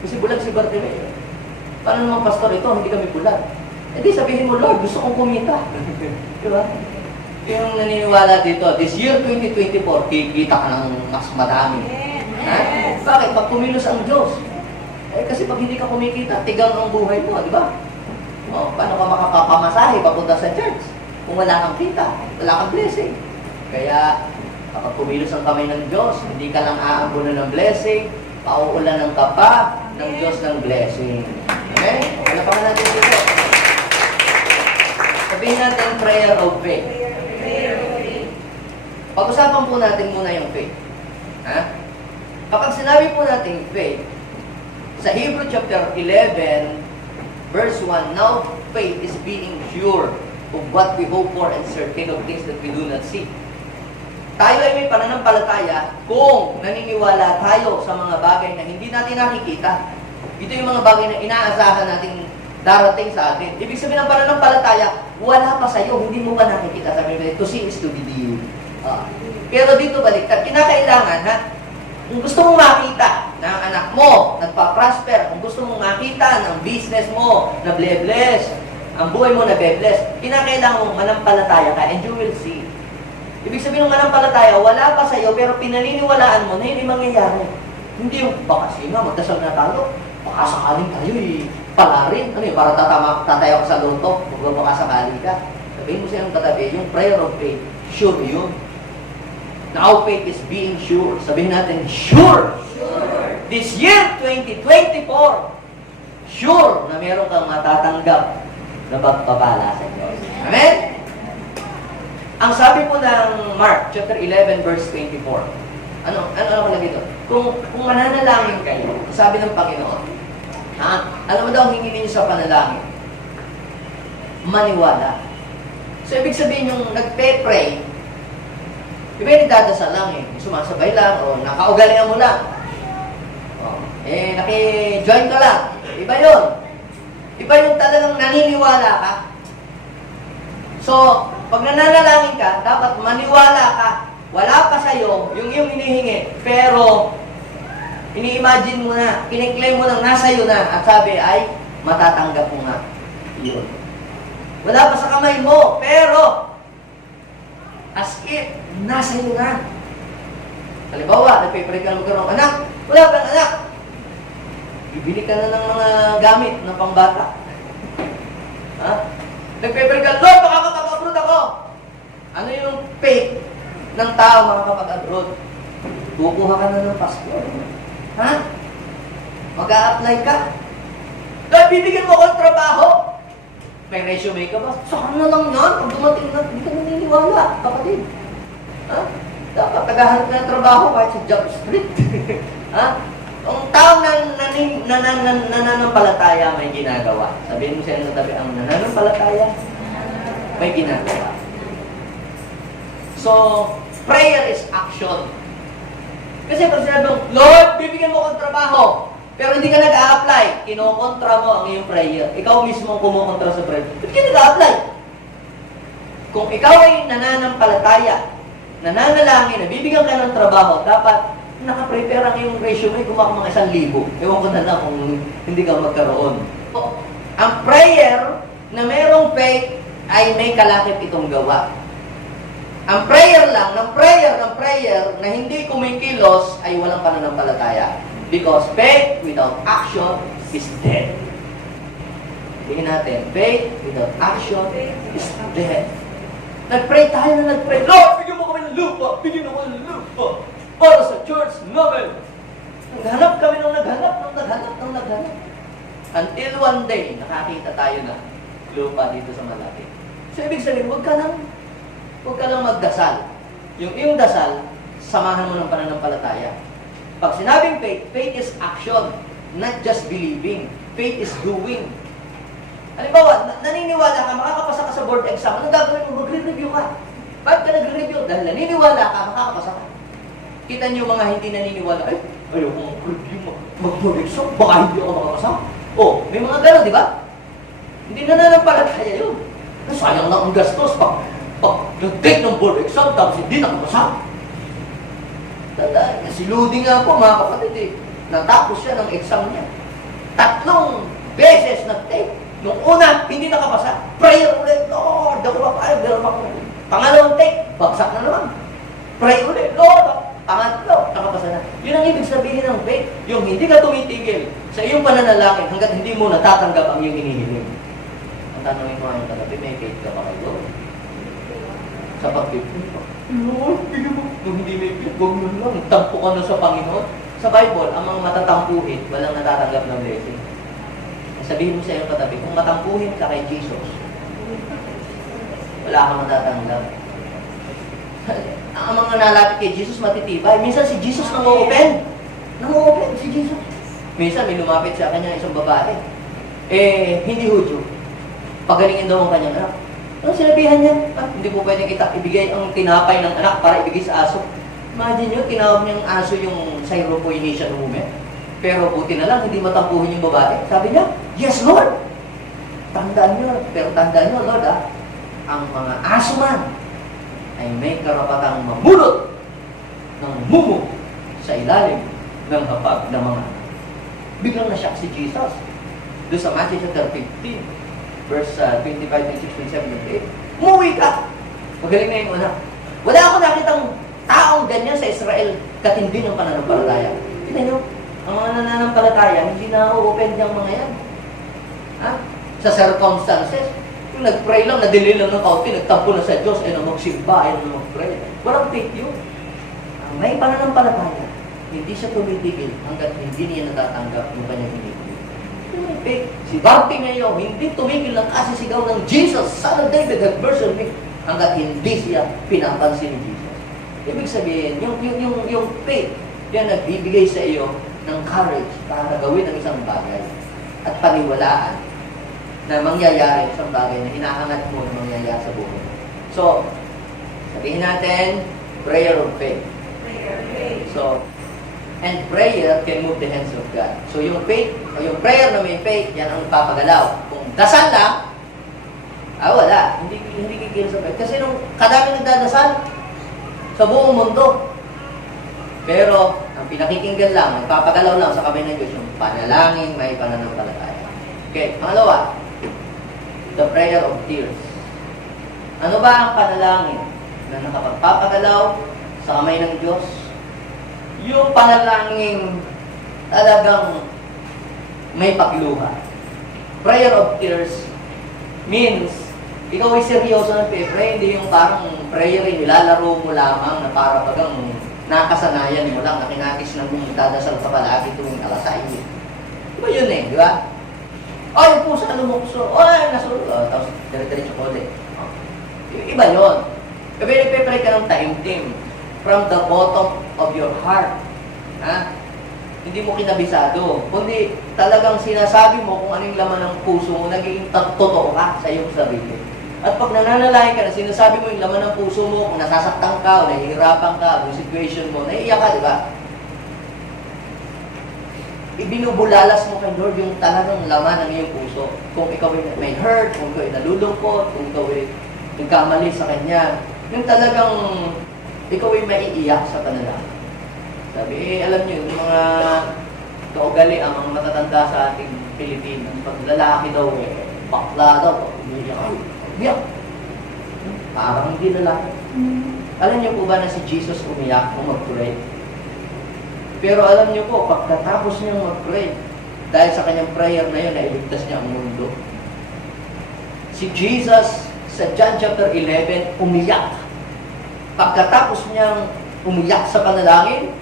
Kasi bulag si Bartimeo. Paano naman, pastor, ito, hindi kami bulag. E di sabihin mo, Lord, gusto kong kumita. Diba? Yung naniniwala dito, this year 2024, kikita ka ng mas madami. Bakit? Pag kumilos ang Diyos. Kasi pag hindi ka kumikita, tigang ang buhay mo, di ba? Paano ka makapapamasahe papunta sa church? Kung wala kang kita, wala kang blessing. Kaya, kapag kumilos ang kamay ng Diyos, hindi ka lang aambunan ng blessing, pauulanan ka pa ng Diyos ng blessing. Okay? Ano pa natin dito? Sabihin natin, prayer of faith. Pag-usapan po natin muna yung faith. Kapag sinabi po natin faith, sa Hebrew chapter 11, verse 1, now faith is being sure of what we hope for and certain of things that we do not see. Tayo ay may pananampalataya kung naniniwala tayo sa mga bagay na hindi natin nakikita. Ito yung mga bagay na inaasahan natin darating sa atin. Ibig sabihin ng pananampalataya, wala pa sa iyo, hindi mo pa nakikita. Sabi mo, to see is to believe. Pero dito baliktad, kinakailangan, kung gusto mong makita na ang anak mo nagpa-prosper, kung gusto mong makita ng business mo na bless, ang buhay mo na bless, kinakailangan mong manampalataya ka and you will see. Ibig sabihin ng manampalataya, wala pa sa iyo pero pinaniniwalaan mo na hindi mangyayari. Hindi yung, baka sino, magdasal na tayo, baka sakaling tayo pala rin. Ano yun, para tatayo ka sa loto, baka sakali ka. Sabihin mo siyang katabi, yung prayer of faith, sure yun. Now faith is being sure. Sabihin natin, sure! This year, 2024, sure na meron kang matatanggap na magpapala sa Diyos. Amen? Ang sabi po ng Mark, chapter 11, verse 24, ano nakalagay ito? Kung mananalangin kayo, sabi ng Panginoon, alam mo daw ang hingin niyo sa panalangin? Maniwala. So, ibig sabihin yung nagpe-pray, iba yung nagdadasal lang sumasabay lang, o nakaugalian mo lang. Naki-join ka lang. Iba yun. Iba yung talagang naniniwala ka. So, pag nananalangin ka, dapat maniwala ka. Wala pa sa'yo yung iyong hinihingi, pero Ini-imagine mo na, kiniklaim mo lang nasa iyo na, at sabi ay, matatanggap mo nga. Yun. Wala pa sa kamay mo, pero, as if, nasa iyo na. Halimbawa, nagpipray ka na magkaroon ng anak, wala kang anak. Bibili ka na ng mga gamit ng pangbata. Ha? Nagpipray ka, Lord, makakapag-abroad ako. Ano yung faith ng tao makakapag-abroad? Kukuha ka na ng passport. Ha? Mag-a-apply ka. Lord, bibigyan mo ako ng trabaho. May resume ka ba? Saan na lang yan? Pag dumating na, hindi ka naniniwala, kapatid. Ha? Dapat tagahanap na ng trabaho kahit sa job street. Ha? Ang taong nananampalataya may ginagawa. Sabihin mo siya ng tabi, ang nananampalataya may ginagawa. So, prayer is action. Kasi pag sinabi mo, Lord, bibigyan mo akong trabaho, pero hindi ka nag-a-apply, kinokontra mo ang iyong prayer. Ikaw mismo ang kumukontra sa prayer. Ba't ka nag-a-apply? Kung ikaw ay nananampalataya, nananalangin, nabibigyan ka ng trabaho, dapat nakaprepare ang iyong resume, gumawa mga 1,000. Ewan ko na lang kung hindi ka magkaroon. So, ang prayer na merong faith ay may kalakip itong gawa. Ang prayer lang, ng prayer na hindi kumikilos ay walang pananampalataya. Because faith without action is dead. Tingnan natin, faith without action is dead. Nag-pray tayo na nag-pray, Lord, bigyan mo kami ng lupa, bigyan mo kami ng lupa para sa church namin. Naghanap kami ng naghanap. Until one day, nakakita tayo na lupa dito sa malapit. So, ibig sabihin, huwag ka lang magdasal. Yung iyong dasal, samahan mo ng pananampalataya. Pag sinabing faith, faith is action, not just believing. Faith is doing. Halimbawa, naniniwala ka, makakapasa ka sa board exam, ano gagawin mo? Magre-review ka. Bakit ka nagre-review? Dahil naniniwala ka, makakapasa ka. Kita niyo mga hindi naniniwala, ay, ayoko mag-review, mag-board exam, baka hindi ako makakapasa. Oh, may mga gano'n, di ba? Hindi nananampalataya yun. Sayang na ang gastos pa. Nag-take ng board exam, tapos hindi nakapasa. Tandaan, si Ludi nga po, mga kapatid, natapos siya ng exam niya. 3 beses nag-take. Nung una, hindi nakapasa. Pray ulit, Lord, ako mapayag, meron ako. Pangalawang take, bagsak na naman. Pray ulit, Lord, pangatlo, nakapasa na. Yun ang ibig sabihin ng faith. Yung hindi ka tumitigil sa iyong pananalangin hanggat hindi mo natatanggap ang iyong hinihiling. Ang tanongin mo ang kagabi, may faith ka ba kayo? Sa pag-faith mo, Lord, bigyan mo. Kung hindi may faith, huwag mo lang. Tampo ka na sa Panginoon. Sa Bible, ang mga matatampuhin, walang natatanggap ng blessing. Sabihin mo sa iyong katabi, kung matampuhin ka kay Jesus, wala kang matatanggap. Ang mga nalapit kay Jesus matitibay. Minsan si Jesus nang-open. Nang-open si Jesus. Minsan may lumapit sa kanya isang babae. Hindi Hudyo. Pagalingin daw ang kanyang anak. Ano sinabihan niya? Hindi po pwedeng ibigay ang tinapay ng anak para ibigay sa aso. Imagine nyo, tinawag niyang aso yung Syrophoenician woman. Pero buti na lang, hindi matampuhin yung babae. Sabi niya, yes, Lord. Tandaan niyo, pero tandaan niyo, Lord, ang mga aso man ay may karapatang mamulot ng mumo sa ilalim ng hapag ng mga anak. Biglang na-shock si Jesus. Doon sa Matthew chapter 15, verse 25, 26, 27, 28. Umuwi ka! Magaling na yung anak. Wala ako nakitang taong ganyan sa Israel katindi ng pananampalataya. Tignan niyo, ang mga nananampalataya, hindi na-open yung mga yan. Ha? Sa circumstances, yung nag-pray lang, nadili lang ng kaunti, nagtampo na sa Diyos, ay na magsimba, ay na mag-pray. Walang faith yun. May pananampalataya, hindi siya tumitigil hanggat hindi niya natatanggap yung kanyang hinihili. May faith. Si Barte ngayon, hindi tumigil ng kasisigaw ng Jesus, Son of David, have mercy on me, hanggat hindi siya pinapansin ni Jesus. Ibig sabihin, yung faith, yan nagbibigay sa iyo ng courage para gawin ang isang bagay at paniwalaan na mangyayari isang bagay na hinahangat mo na mangyayari sa buhay mo. So, sabihin natin, prayer of faith. So, and prayer can move the hands of God. So, yung faith, o yung prayer na may faith, yan ang papagalaw. Kung dasal lang, wala. Hindi kikilos sa faith. Kasi nung kadami nagdadasal sa buong mundo, pero ang pinakikinggan lang, nagpapagalaw lang sa kamay ng Diyos, yung panalangin, may pananampalataya. Okay, pangalawa, the prayer of tears. Ano ba ang panalangin na nakapagpapagalaw sa kamay ng Diyos? Yung panalangin talagang may pagluha. Prayer of tears means ikaw ay seryoso ng pray, hindi yung parang prayer ay nilalaro mo lamang na para bagang nakasanayan mo lang na kinatis na mong dadasal ka palagi tuwing alas 6. Diba yun di ba? Ay, yung pusa lumukso. Ay, nasulog. Tapos, dire-diretso ko ulit. Iba yun. Kasi nagpe-pray ka ng taimtim from the bottom of your heart. Ha? Hindi mo kinabisado. Kundi talagang sinasabi mo kung anong laman ng puso mo, naging totoo ka sa iyong sarili. At pag nananalahin ka na sinasabi mo yung laman ng puso mo, kung nasasaktan ka o nahihirapan ka, yung situation mo, naiiyak ka, di ba? Ibinubulalas mo kay Lord yung talagang laman ng iyong puso. Kung ikaw ay may hurt, kung ikaw ay nalulungkot, kung ikaw ay nagkamali sa Kanya, yung talagang ikaw ay maiiyak sa panalangin. Sabi, alam niyo, yung mga kaugali, ang mga matatanda sa ating Pilipinas, pag lalaki daw, bakla daw, umiyak. Parang hindi lalaki. Alam niyo po ba na si Jesus umiyak kung mag-pray? Pero alam niyo po, pagkatapos niyang mag-pray, dahil sa kanyang prayer na yun, nailigtas niya ang mundo. Si Jesus, sa John chapter 11, umiyak. Pagkatapos niyang umiyak sa panalangin,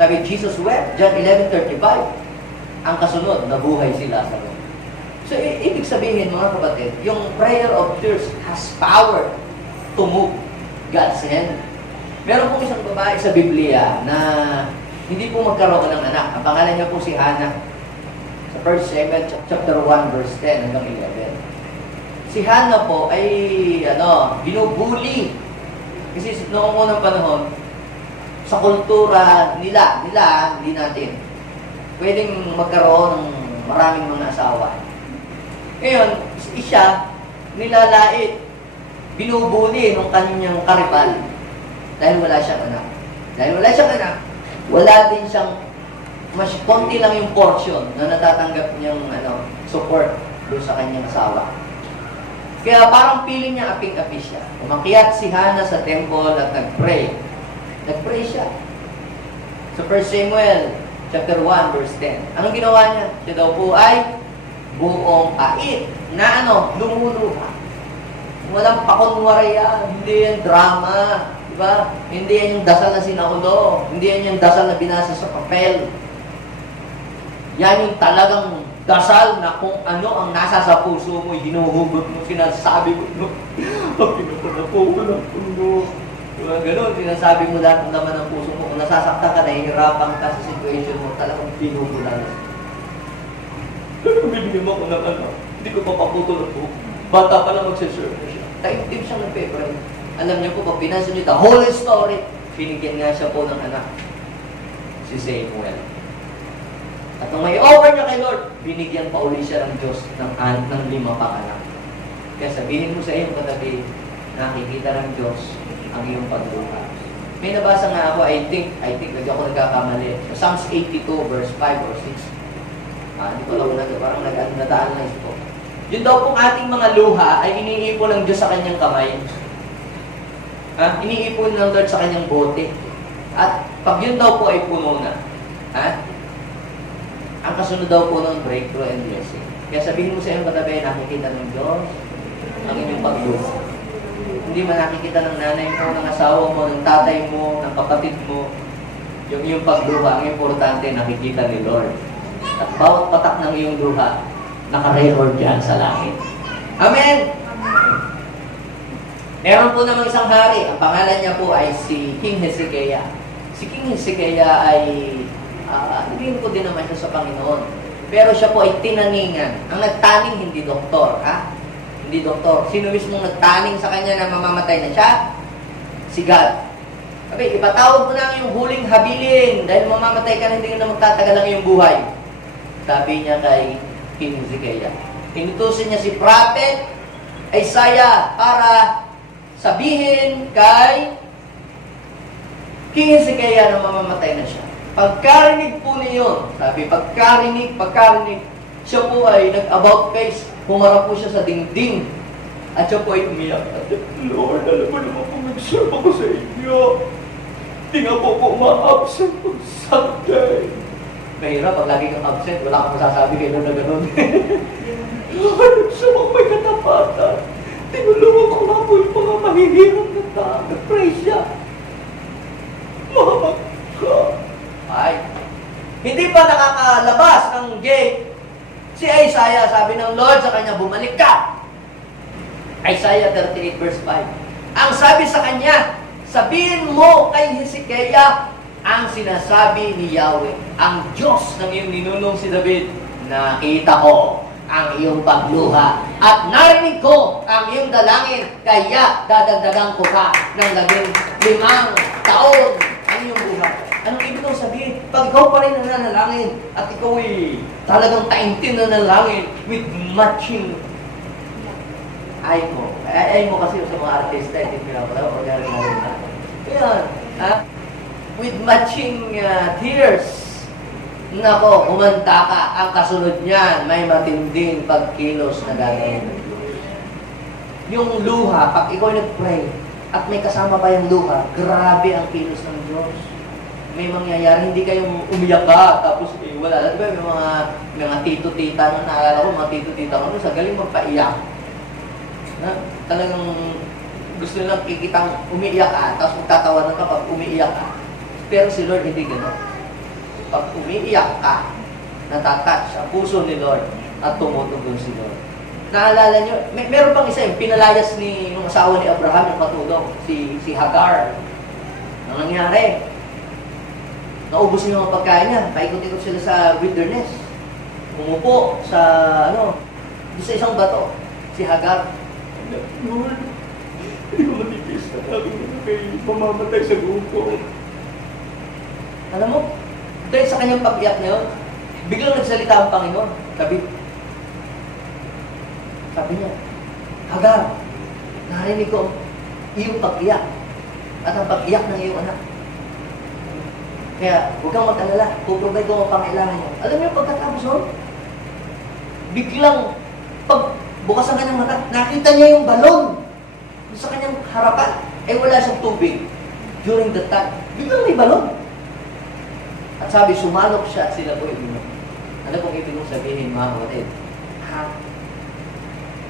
sabi, Jesus wept, John 11:35. Ang kasunod, nabuhay si Lazaro. So, ibig sabihin, mga kapatid, yung prayer of tears has power to move God's hand. Meron pong isang babae sa Biblia na hindi po magkaroon ng anak. Ang pangalan niya po si Hannah. Sa 1 Samuel chapter 1 verse 10 hanggang 11. Si Hannah po ay binubuli. Kasi noong unang panahon, sa kultura nila, hindi natin, pwedeng magkaroon ng maraming mga asawa. Ngayon, siya, nilalait, binubuli ng kanyang karibal dahil wala siyang anak. Dahil wala siyang anak, wala din siyang, mas konti lang yung portion na natatanggap niyang support doon sa kanyang asawa. Kaya parang feeling niya aping-api siya. Umakyat si Hannah sa temple at nag-pray. Nag-pray siya. Sa 1 Samuel chapter 1 verse 10. Anong ginawa niya? Siya daw po ay buong pait na lumuluha. Walang pakunwari yan. Hindi yan drama. Diba? Hindi yan yung dasal na sinaulo. Hindi yan yung dasal na binasa sa papel. Yan yung talagang dasal na kung ano ang nasa sa puso mo, hinuhugot mo, sinasabi mo, pag pinupunapo ko ng puno. Diba? Ganun, sinasabi mo lahat ng naman ng puso mo. Kung nasasaktan ka, nahihirapan ka sa situation mo, talagang pinupulan. Bibigyan mo ko ng hindi ko papaputol ang buhok. Bata pa lang magsiserve na siya. Taimtim siyang nagpe-pray. Alam niyo po, pag binasa niyo the whole story, binigyan nga siya po ng anak. Si Samuel. At nung may offer niya kay Lord, binigyan pa uli siya ng Diyos ng 5 pang anak. Kaya sabihin mo sa iyong katabi, nakikita ng Diyos ang iyong pagluha. May nabasa nga ako, I think, hindi ako nagkakamali. So, Psalms 82 verse 5 or 6. Hindi ko lang parang nadaan na ito. Yun daw pong ating mga luha ay iniipon ng Diyos sa kanyang kamay. Iniipon ng Lord sa kanyang bote. At pag yun daw po ay puno na, ang kasunod daw po ng breakthrough and blessing. Kaya sabihin mo sa iyong katabi, nakikita ng Diyos ang inyong pagluha. Hindi man nakikita ng nanay mo, ng asawa mo, ng tatay mo, ng kapatid mo, yung iyong pagluha, ang importante, nakikita ni Lord. At bawat patak ng iyong luha, naka-record yan sa langit. Amen! Meron po namang isang hari, ang pangalan niya po ay si King Hezekiah. Si King Hezekiah ay, hindi ko din naman siya sa Panginoon. Pero siya po ay tinaningan. Ang nagtaning, hindi doktor. Hindi doktor. Sino mismong nagtaning sa kanya na mamamatay na siya? Si God. Sabi, ipatawag mo na yung huling habilin dahil mamamatay ka na, hindi na magtatagal ang iyong buhay. Sabi niya kay King Hezekiah. Inutusin niya si Prophet Isaiah para sabihin kay King Hezekiah na mamamatay na siya. Pagkarinig po niyo, sabi, pagkarinig, siya po ay nag-about face, humarap po siya sa dingding, at siya po ay umiyak. At Lord, alam mo naman kung nag-serve ako sa inyo. Di nga po ko ma-absent pag Sunday. Mahirap, pag lagi kang absent, wala kang masasabi kay Lord na gano'n. Lord, gusto mo may katapatan. Tinulungan ko nga po yung mga mahihirap na tao. Nag-pray siya. Mahamag ka. Ay, hindi pa nakakalabas ng gate. Si Isaiah, sabi ng Lord sa kanya, bumalik ka. Isaiah 38 verse 5. Ang sabi sa kanya, sabihin mo kay Hezekiah ang sinasabi ni Yahweh, ang Diyos ng iyong ninunong si David, nakita ko ang iyong pagluha at narinig ko ang iyong dalangin, kaya dadagdagan ko pa ng 15 taon ang iyong buhay. Anong ibig kong sabihin? Pag ikaw pa rin nananalangin at ikaw ay talagang taintin na nanalangin with matching ay mo kasi sa mga artista, hindi pinapala, pag-arin na. Yan, ha? With matching tears. Nako, kumanta ka. Ang kasunod niyan, may matinding pagkilos na gagawin. Yung luha, pag ikaw nag-pray, at may kasama pa yung luha, grabe ang kilos ng Diyos. May mangyayari, hindi kayong umiyak ka, tapos wala. Diba, may mga tito-tita na naalala ko, mga tito-tita ko, sa galing magpaiyak. Na, talagang gusto nilang kikitang umiiyak ka, tapos magtatawanan ka pag umiiyak ka. Pero si Lord hindi gano'n. Pag umiiyak ka, natatouch ang puso ni Lord at tumutugon si Lord. Naalala nyo, meron pang isa yung pinalayas ni yung asawa ni Abraham yung matulong, si Hagar. Ang nangyari, naubos yung mga pagkain niya, paikot-ikot sila sa wilderness. Umupo sa, doon sa isang bato, si Hagar. Lord, hindi ko matipis na sabi mo kay mamamatay sa grupo. Alam mo, dahil sa kanyang pag-iyak na yun, biglang nagsalita ang Panginoon. Sabi niya, Hagar, narinig ko iyong pag-iyak at ang pag-iyak ng iyong anak. Kaya huwag kang mag-alala, puprovide ko ang pangailangan niyo. Alam niyo, pagkatapos nun, biglang bukas ang kanyang mata, nakita niya yung balon sa kanyang harapan. Wala siyang tubig. During the time, biglang may balon. At sabi, sumalok siya at sila po inunom. Ano kung ibig kong sabihin, mga kapatid?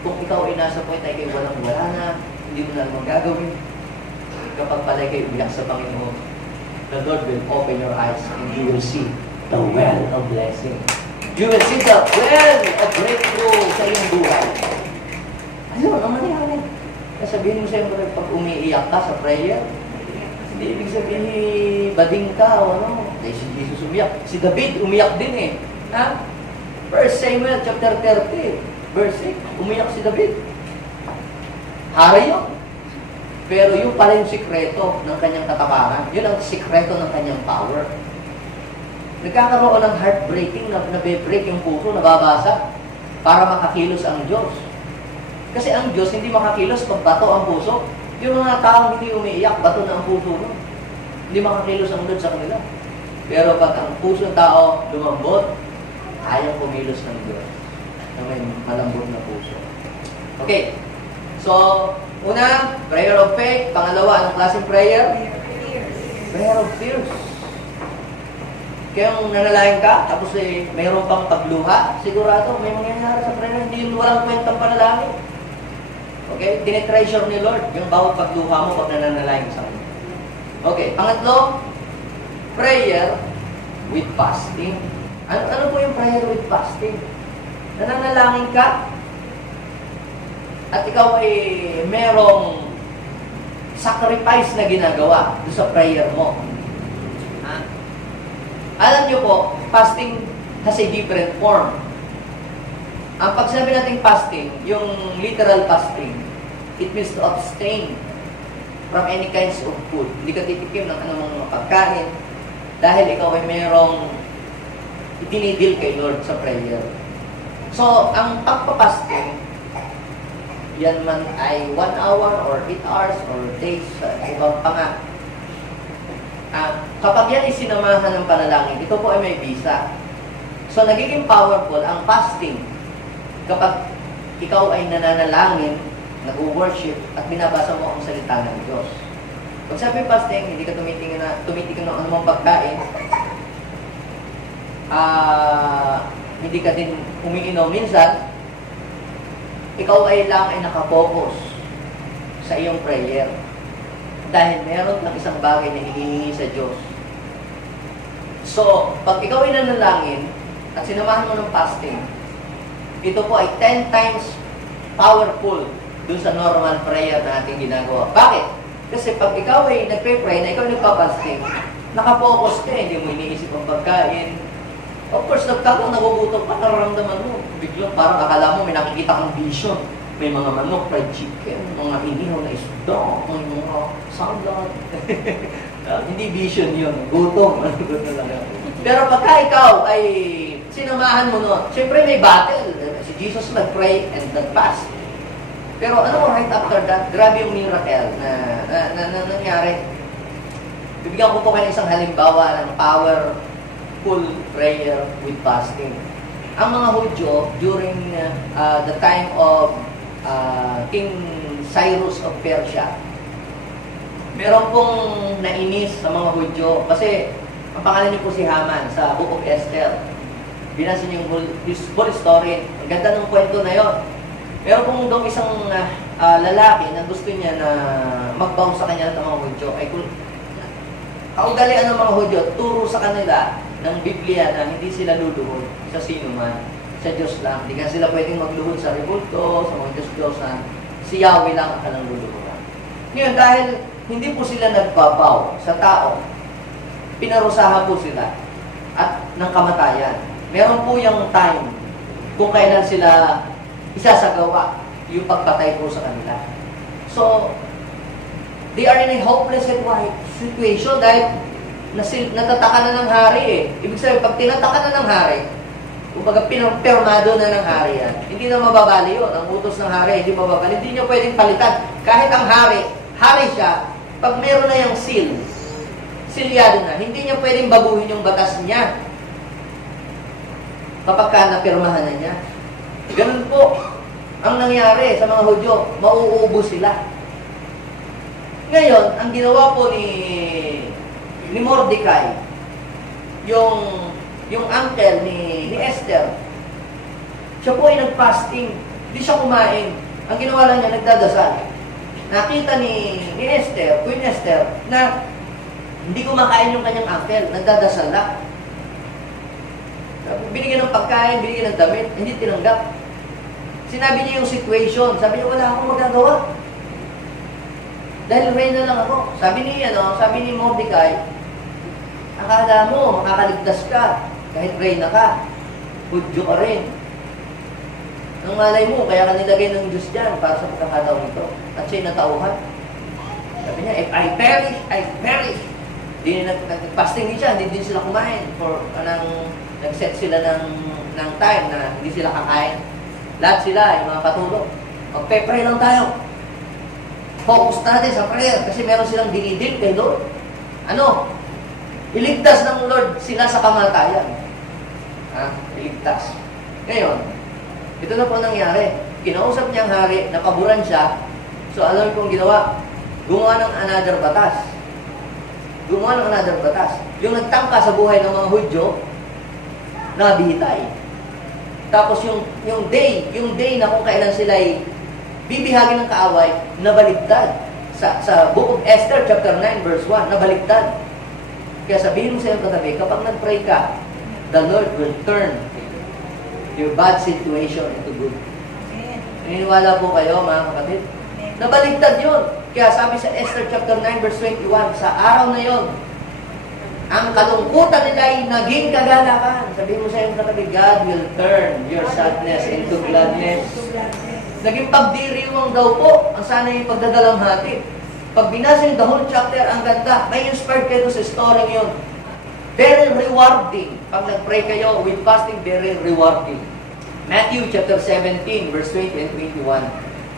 Kung ikaw ay nasa point ay kayo walang-wala na, hindi mo na naman gagawin. Kapag pala kayo umiyak sa Panginoon, the Lord will open your eyes and you will see the well of blessing. You will see the well of breakthrough sa iyong buhay. Ano ang mangyari? Sabihin mo sa iyo, pag umiiyak ka sa prayer, hindi ibig sabihin, bading ka o ano. Dahil si Jesus umiyak. Si David umiyak din eh. Ha? 1 Samuel chapter 30, verse 6, umiyak si David. Hari yun. Pero yung pala yung sikreto ng kanyang katapangan. Yun ang sikreto ng kanyang power. Nagkakaroon ng heartbreaking, nabe-break yung puso, nababasa, para makakilos ang Diyos. Kasi ang Diyos hindi makakilos pag bato ang puso. Yung mga taong hindi umiiyak, bato na ang puso mo. Hindi makakilos ang Lord sa kanila. Pero pag ang puso ng tao lumambot, ayaw kumilos ng Diyos na may malambot na puso. Okay. So, una, prayer of faith. Pangalawa, anong klaseng prayer? Prayer of fears. Kaya kung nanalangin ka, tapos mayroon pang pagluha, sigurado may mangyayari sa prayer. Hindi yung walang kwentang panalangin. Okay? Tinetreasure ni Lord yung bawat pagluha mo pag nananalangin sa Kanya. Okay. Pangatlo, prayer with fasting. Ano po yung prayer with fasting? Nananalangin ka, at ikaw ay merong sacrifice na ginagawa doon sa prayer mo. Alam niyo po, fasting has a different form. Ang pag sinabi natin fasting, yung literal fasting, it means to abstain from any kinds of food. Hindi ka titikim ng anumang pagkain dahil ikaw ay merong itinidil kay Lord sa prayer. So, ang pagpapasting, yan man ay 1 hour or 8 hours or days, ibang pa nga. Kapag yan ay sinamahan ng panalangin, ito po ay may visa. So, nagiging powerful ang fasting kapag ikaw ay nananalangin, nag-worship, at binabasa mo ang salita ng Diyos. Pag sabi fasting, hindi ka tumitingin ng anumang pagkain, hindi ka din umiinom minsan, ikaw ay lang ay nakapokus sa iyong prayer. Dahil meron lang isang bagay na hinihingi sa Diyos. So, pag ikaw ay nanalangin at sinamahan mo ng fasting, ito po ay 10 times powerful dun sa normal prayer na ating ginagawa. Bakit? Kasi pag ikaw ay nagpray-pray na ikaw ay nagpa-fasting, nakapokus ka, hindi mo iniisip ang pagkain. Of course, nagtatang nagugutom pa, nararamdaman mo. Biglang parang akala mo may nakikita kang vision. May mga manok, fried chicken, mga inihaw na isda, may mga salad. Hindi vision yun. Gutom. Gutom lang. Pero pagka ikaw ay sinamahan mo nun, siyempre may battle. Si Jesus nag-pray and nag-fast. Pero ano right after that, grabe yung miracle na nangyari. Bibigyan ko po kayo isang halimbawa ng powerful prayer with fasting. Ang mga Hudyo, during the time of King Cyrus of Persia, meron pong nainis sa mga Hudyo kasi ang pangalan niyo po si Haman sa Book of Esther. Binasa niyo yung whole story. Ang ganda ng kwento na yon. Meron pong daw isang lalaki na gusto niya na magbaw sa kanya ng mga Hudyo. Ay, kaugalian ng mga Hudyo, turo sa kanila ng Biblia na hindi sila luluhod sa sino man, sa Diyos lang. Hindi ka sila pwedeng magluhod sa rebulto, sa mga Diyos-Diyosan. Si Yahweh lang ang kalang luluhod. Ngayon, dahil hindi po sila nagbabaw sa tao, pinarusahan po sila at ng kamatayan. Meron po yung time kung kailan sila isasagawa yung pagpatay po sa kanila. So, they are in a hopeless situation dahil natataka na ng hari eh. Ibig sabihin, pag tinataka na ng hari, kumbaga pinirmado na ng hari yan, hindi na mababali yun. Ang utos ng hari, hindi mababali. Hindi nyo pwedeng palitan. Kahit ang hari siya, pag meron na yung silyado na, hindi niya pwedeng baguhin yung batas niya kapag ka napirmahan na niya. Ganun po ang nangyari sa mga Hudyo, mauubos sila. Ngayon, ang ginawa po ni Mordecai, yung uncle ni Esther, siya po ay nag-fasting, hindi siya kumain. Ang ginawa lang niya, nagdadasal. Nakita ni Esther, Queen Esther, na hindi kumakain yung kanyang uncle, nagdadasal lang. Binigyan ng pagkain, binigyan ng damit, hindi tinanggap. Sinabi niya yung situation, sabi niya, wala akong magagawa. Dahil reyna lang ako. Sabi ni Mordecai, akala mo, makakaligtas ka, kahit reyna ka, Hudyo ka rin. Ang malay mo, kaya ka nilagay ng Diyos dyan para sa pagkakataon ito. At siya'y natauhan. Sabi niya, if I perish, I perish. Nag-fasting din siya, hindi din sila kumain. Nag-set sila ng time na hindi sila kakain. Lahat sila, yung mga katulog. Magpe-pray lang tayo. Focus natin sa prayer kasi meron silang dinidil kay Lord. Ano? Iligtas ng Lord sila sa kamatayan. Iligtas. Ngayon, ito na po nangyari. Kinausap niya ang hari, napaburan siya. So, alam niyo kung ginawa? Gumawa ng another batas. Yung nagtangka sa buhay ng mga Hudyo, nabihitay. Tapos yung day na kung kailan sila ay bibihagin ng kaaway, nabaligtad. Sa Book of Esther, chapter 9, verse 1, nabaligtad. Kaya sabihin mo sa iyong katabi, kapag nag-pray ka, the Lord will turn your bad situation into good. Naniniwala po kayo, mga kapatid? Nabaligtad yun. Kaya sabi sa Esther chapter 9, verse 21, sa araw na yon, ang kalungkutan nila ay naging kagalakan. Sabihin mo sa iyong katabi, God will turn your sadness into gladness. Naging pagdiriwang daw po ang sana yung pagdadalamhati. Pag binasa yung the whole chapter, ang ganda. May inspired kayo sa story yun. Very rewarding. Pag nag-pray kayo with fasting, very rewarding. Matthew chapter 17, verse 20 and 21.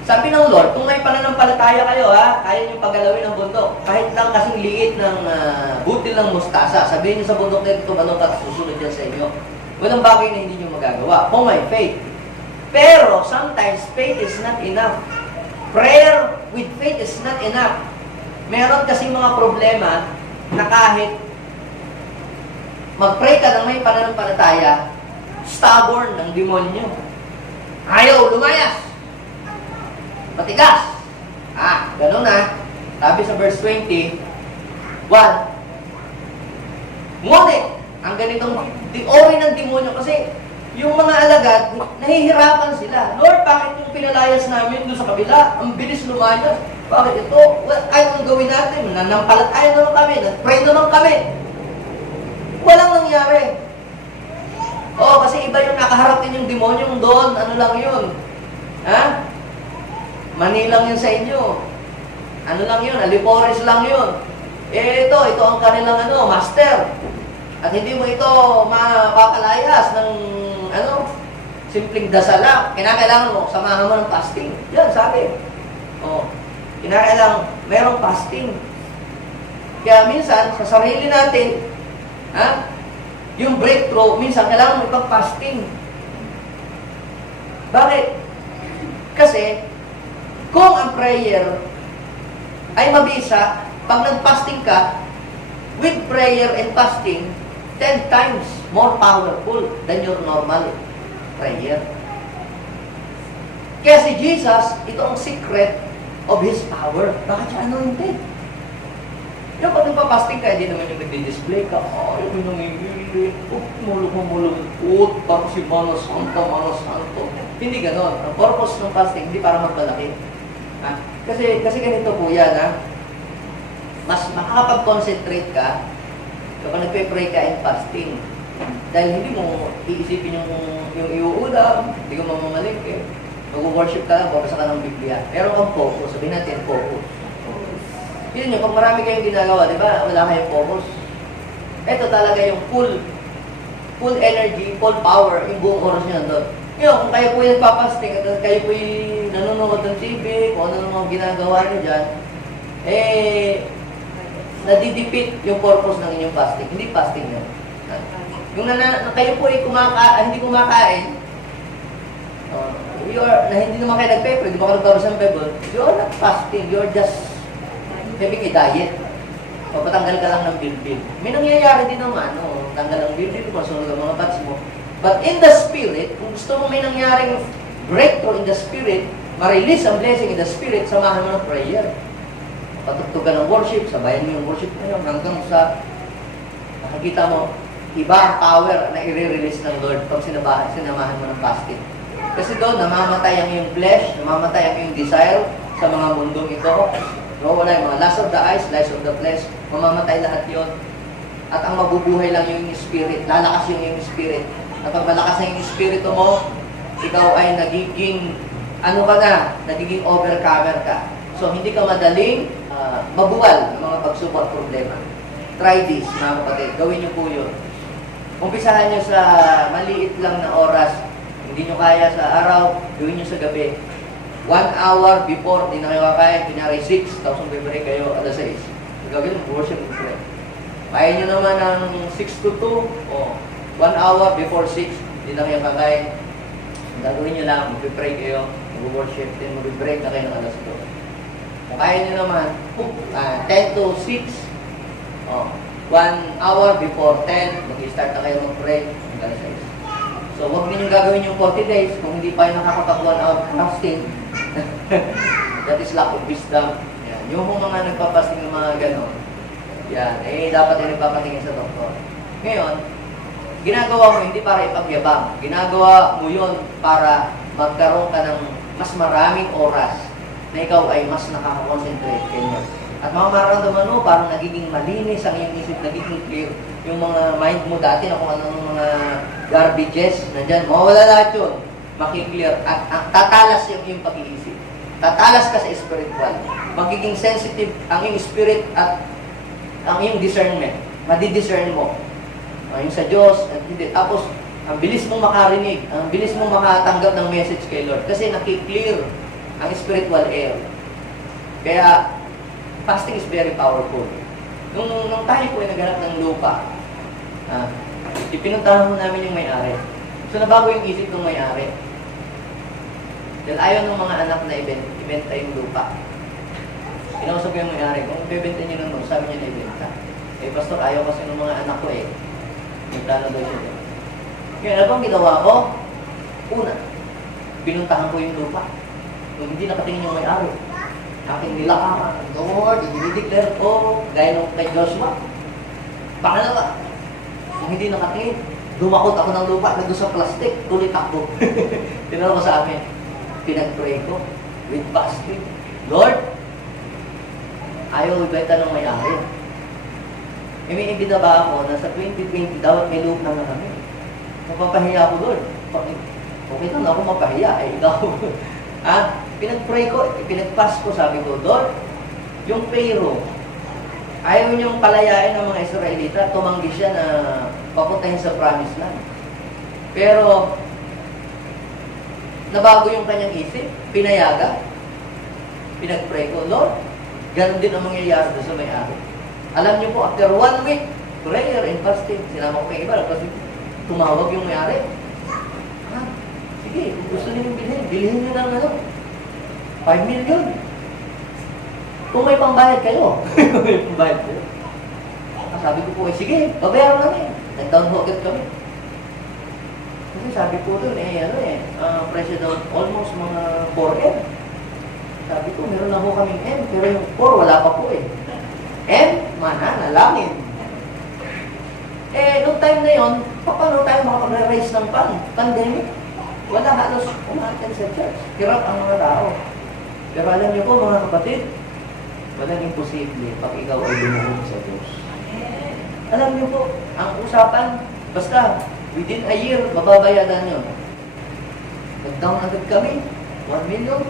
Sabi ng Lord, kung may pananampalataya kayo, kaya nyo pagalawin ang bundok. Kahit lang kasing liit ng butil ng mustasa, sabihin nyo sa bundok na ito, tumalong at susunod yan sa inyo. Walang bagay na hindi nyo magagawa. Kung may faith. Pero, sometimes, faith is not enough. Prayer with faith is not enough. Meron kasi mga problema na kahit mag-pray ka ng may pananampalataya, stubborn ng demonyo. Ayaw, lumayas! Matigas. Ganun na. Sabi sa verse 21, ngunit, ang ganitong ori ng demonyo, kasi yung mga alagad, nahihirapan sila. Lord, bakit yung pinalayas namin doon sa kabila? Ang bilis lumayas. Bakit ito? Well, ayaw ang gawin natin. Nanampalataya naman kami. Nag-pray naman kami. Walang nangyari. Kasi iba yung nakaharap din yung demonyo doon. Ano lang yun? Manilang yun sa inyo. Ano lang yun? Alipores lang yun. Ito ang kanilang master. At hindi mo ito mapapalayas ng simpleng dasal lang. Kinakailangan mo, samahan mo ng fasting. Yan, sabi. Kinakailangan, merong fasting. Kaya minsan, sa sarili natin, yung breakthrough, minsan kailangan mo ipag-fasting. Bakit? Kasi, kung ang prayer ay mabisa, pag nag-fasting ka, with prayer and fasting, 10 times more powerful than your normal prayer. Kaya si Jesus, ito ang secret of His power. Bakit siya anointed? Yung pag nagpa-fasting ka, hindi naman yung nagdi-display ka, yung namimili, mulog, parang si Mano Santo. Hindi ganon. Ang purpose ng fasting, hindi para magpalaki. Kasi ganito po yan, mas makakapag-concentrate ka kapag nagpe-pray ka and fasting. Dahil hindi mo iisipin yung iuulam, hindi ka mamamalingke. Mag-worship ka lang, babasa ka ng Biblia. Pero ang focus, sabihin natin, focus. Yun nyo, pag marami kayong ginagawa, di ba, wala kayong focus. Ito talaga yung full energy, full power, yung buong oras nyo nandun. Ngayon, kung kayo po yung nagpapasting, at kayo po yung nanonood ng TV, kung ano mga ginagawa nyo dyan, nadidipit yung purpose ng inyong fasting. Hindi fasting yun. Yung kayo po ay hindi kumakain, hindi naman kayo nagpe-pray, hindi ba kayo nagbabasa ng Bible, you're not fasting, you're just having a diet. Papatanggal ka lang ng bilbil. May nangyayari din naman, tanggal ang bilbil, masunod ang mga bats mo. But in the Spirit, kung gusto mo may nangyaring breakthrough in the Spirit, ma-release ang blessing in the Spirit, samahan mo ng prayer. Patugtugan ng worship, sabayan mo yung worship mo hanggang sa nakikita mo, iba ang power na i-release ng Lord pag sinamahan mo ng fasting. Kasi doon, namamatay ang iyong flesh, namamatay ang iyong desire sa mga mundong ito. Wala yung mga lust of the eyes, lust of the flesh, mamamatay lahat yon. At ang mabubuhay lang yung spirit, lalakas yung iyong spirit. At pag malakas na yung espiritu mo, ikaw ay nagiging, nagiging overcomer ka. So, hindi ka madaling mabuwal ng mga pagsubok at problema. Try this, mga kapatid. Gawin niyo po yun. Umpisahan niyo sa maliit lang na oras. Hindi niyo kaya sa araw, gawin niyo sa gabi. 1 hour before, hindi na kayo kaya, kunyari 6, tapos mag-break kayo alas 6. Gagawin mo, worship and pray. Kaya nyo naman ng 6 to 2, 1 hour before 6, hindi na kayo kakain. Gagawin nyo lang, mag-pray kayo, mag-worship, then mag-break na kayo ng alas 2. Kung kaya nyo naman, 10 to 6, 1 hour before 10, mag-start na kayo mag-pray, hanggang 6. So, huwag ninyong gagawin yung 40 days kung hindi pa yung nakakapag 1 hour fasting. That is lack of wisdom. Yan. Yung mga nagpapasting ng mga gano'n, yan, dapat yung nagpapatingin sa doktor. Ngayon, ginagawa mo hindi para ipagyabang. Ginagawa mo yun para magkaroon ka ng mas maraming oras na ikaw ay mas nakaka-concentrate kayo. At mga mararamdaman mo, parang nagiging malinis ang iyong isip, nagiging clear. Yung mga mind mo dati na kung anong mga garbages, nandyan, mawala lahat yun. Makiklear. At tatalas yung iyong pag-iisip. Tatalas ka sa spiritual. Magiging sensitive ang iyong spirit at ang iyong discernment. Madidiscern mo. Yung sa Diyos, at hindi. Tapos, ang bilis mong makarinig, ang bilis mong makatanggap ng message kay Lord. Kasi nakiklear ang spiritual heir. Kaya, fasting is very powerful. Nung tayo po ay naghanap ng lupa, ipinuntahan mo namin yung may-ari. So, nabago yung isip ng may-ari. Dahil ayaw ng mga anak na ibenta yung lupa. Kinausap ko yung may-ari, kung ibebenta nyo nun, sabi niya na ibenta. Eh, pastor, ayaw kasi ng mga anak ko eh. Magkano daw siya doon. Kaya ano bang ginawa ko? Una, pinuntahan ko yung lupa. Kung hindi nakatingin yung may-ari, aking nilakaran, Lord, i-declare ko, gaya nung kay Joshua. Pangalawa, kung hindi nakatingin, dumakot ako ng lupa, nandun sa plastic, tulit ako. Tinanong ko sa amin, pinag-pray ko, with fasting. Lord, ayaw ibenta ng may-ari. E may ibida ba ako na sa 2020 dapat may lupa na kami? Mapapahiya ako, Lord. Okay lang ako mapahiya, ikaw. Pinag-pray ko, pinag-pass ko, sabi ko, Lord, yung Pharaoh, ayaw niyong palayain ng mga Israelita, tumanggi siya na papuntahin sa promised land. Pero, nabago yung kanyang isip, pinayaga, pinag-pray ko, Lord, ganun din ang mangyayari doon sa may-ari. Alam niyo po, after 1 week, prayer and fasting, sinama ko yung iba, kasi tumawag yung may-ari. Sige, kung gusto niyo bilhin niyo ng 5 million. Kung may pambayad kayo, kung may pambayad kayo. Sabi ko po, sige, babayaran namin. Nag-down agad kami. Kasi sabi po doon, presyo daw almost mga 4M. Sabi ko, meron na po kaming M, pero yung 4 wala pa po eh. M, mananalangin. Noong time na yon, paano tayo makapag-raise ng pandemic? Wala halos umaten sa church. Hirap ang mga tao. Pero alam niyo po mga kapatid, walang imposible pag ikaw ay lumuhod sa Diyos. Alam niyo po, ang usapan, basta within a year, mababayaran nyo. Nag-down agad kami, 1 million.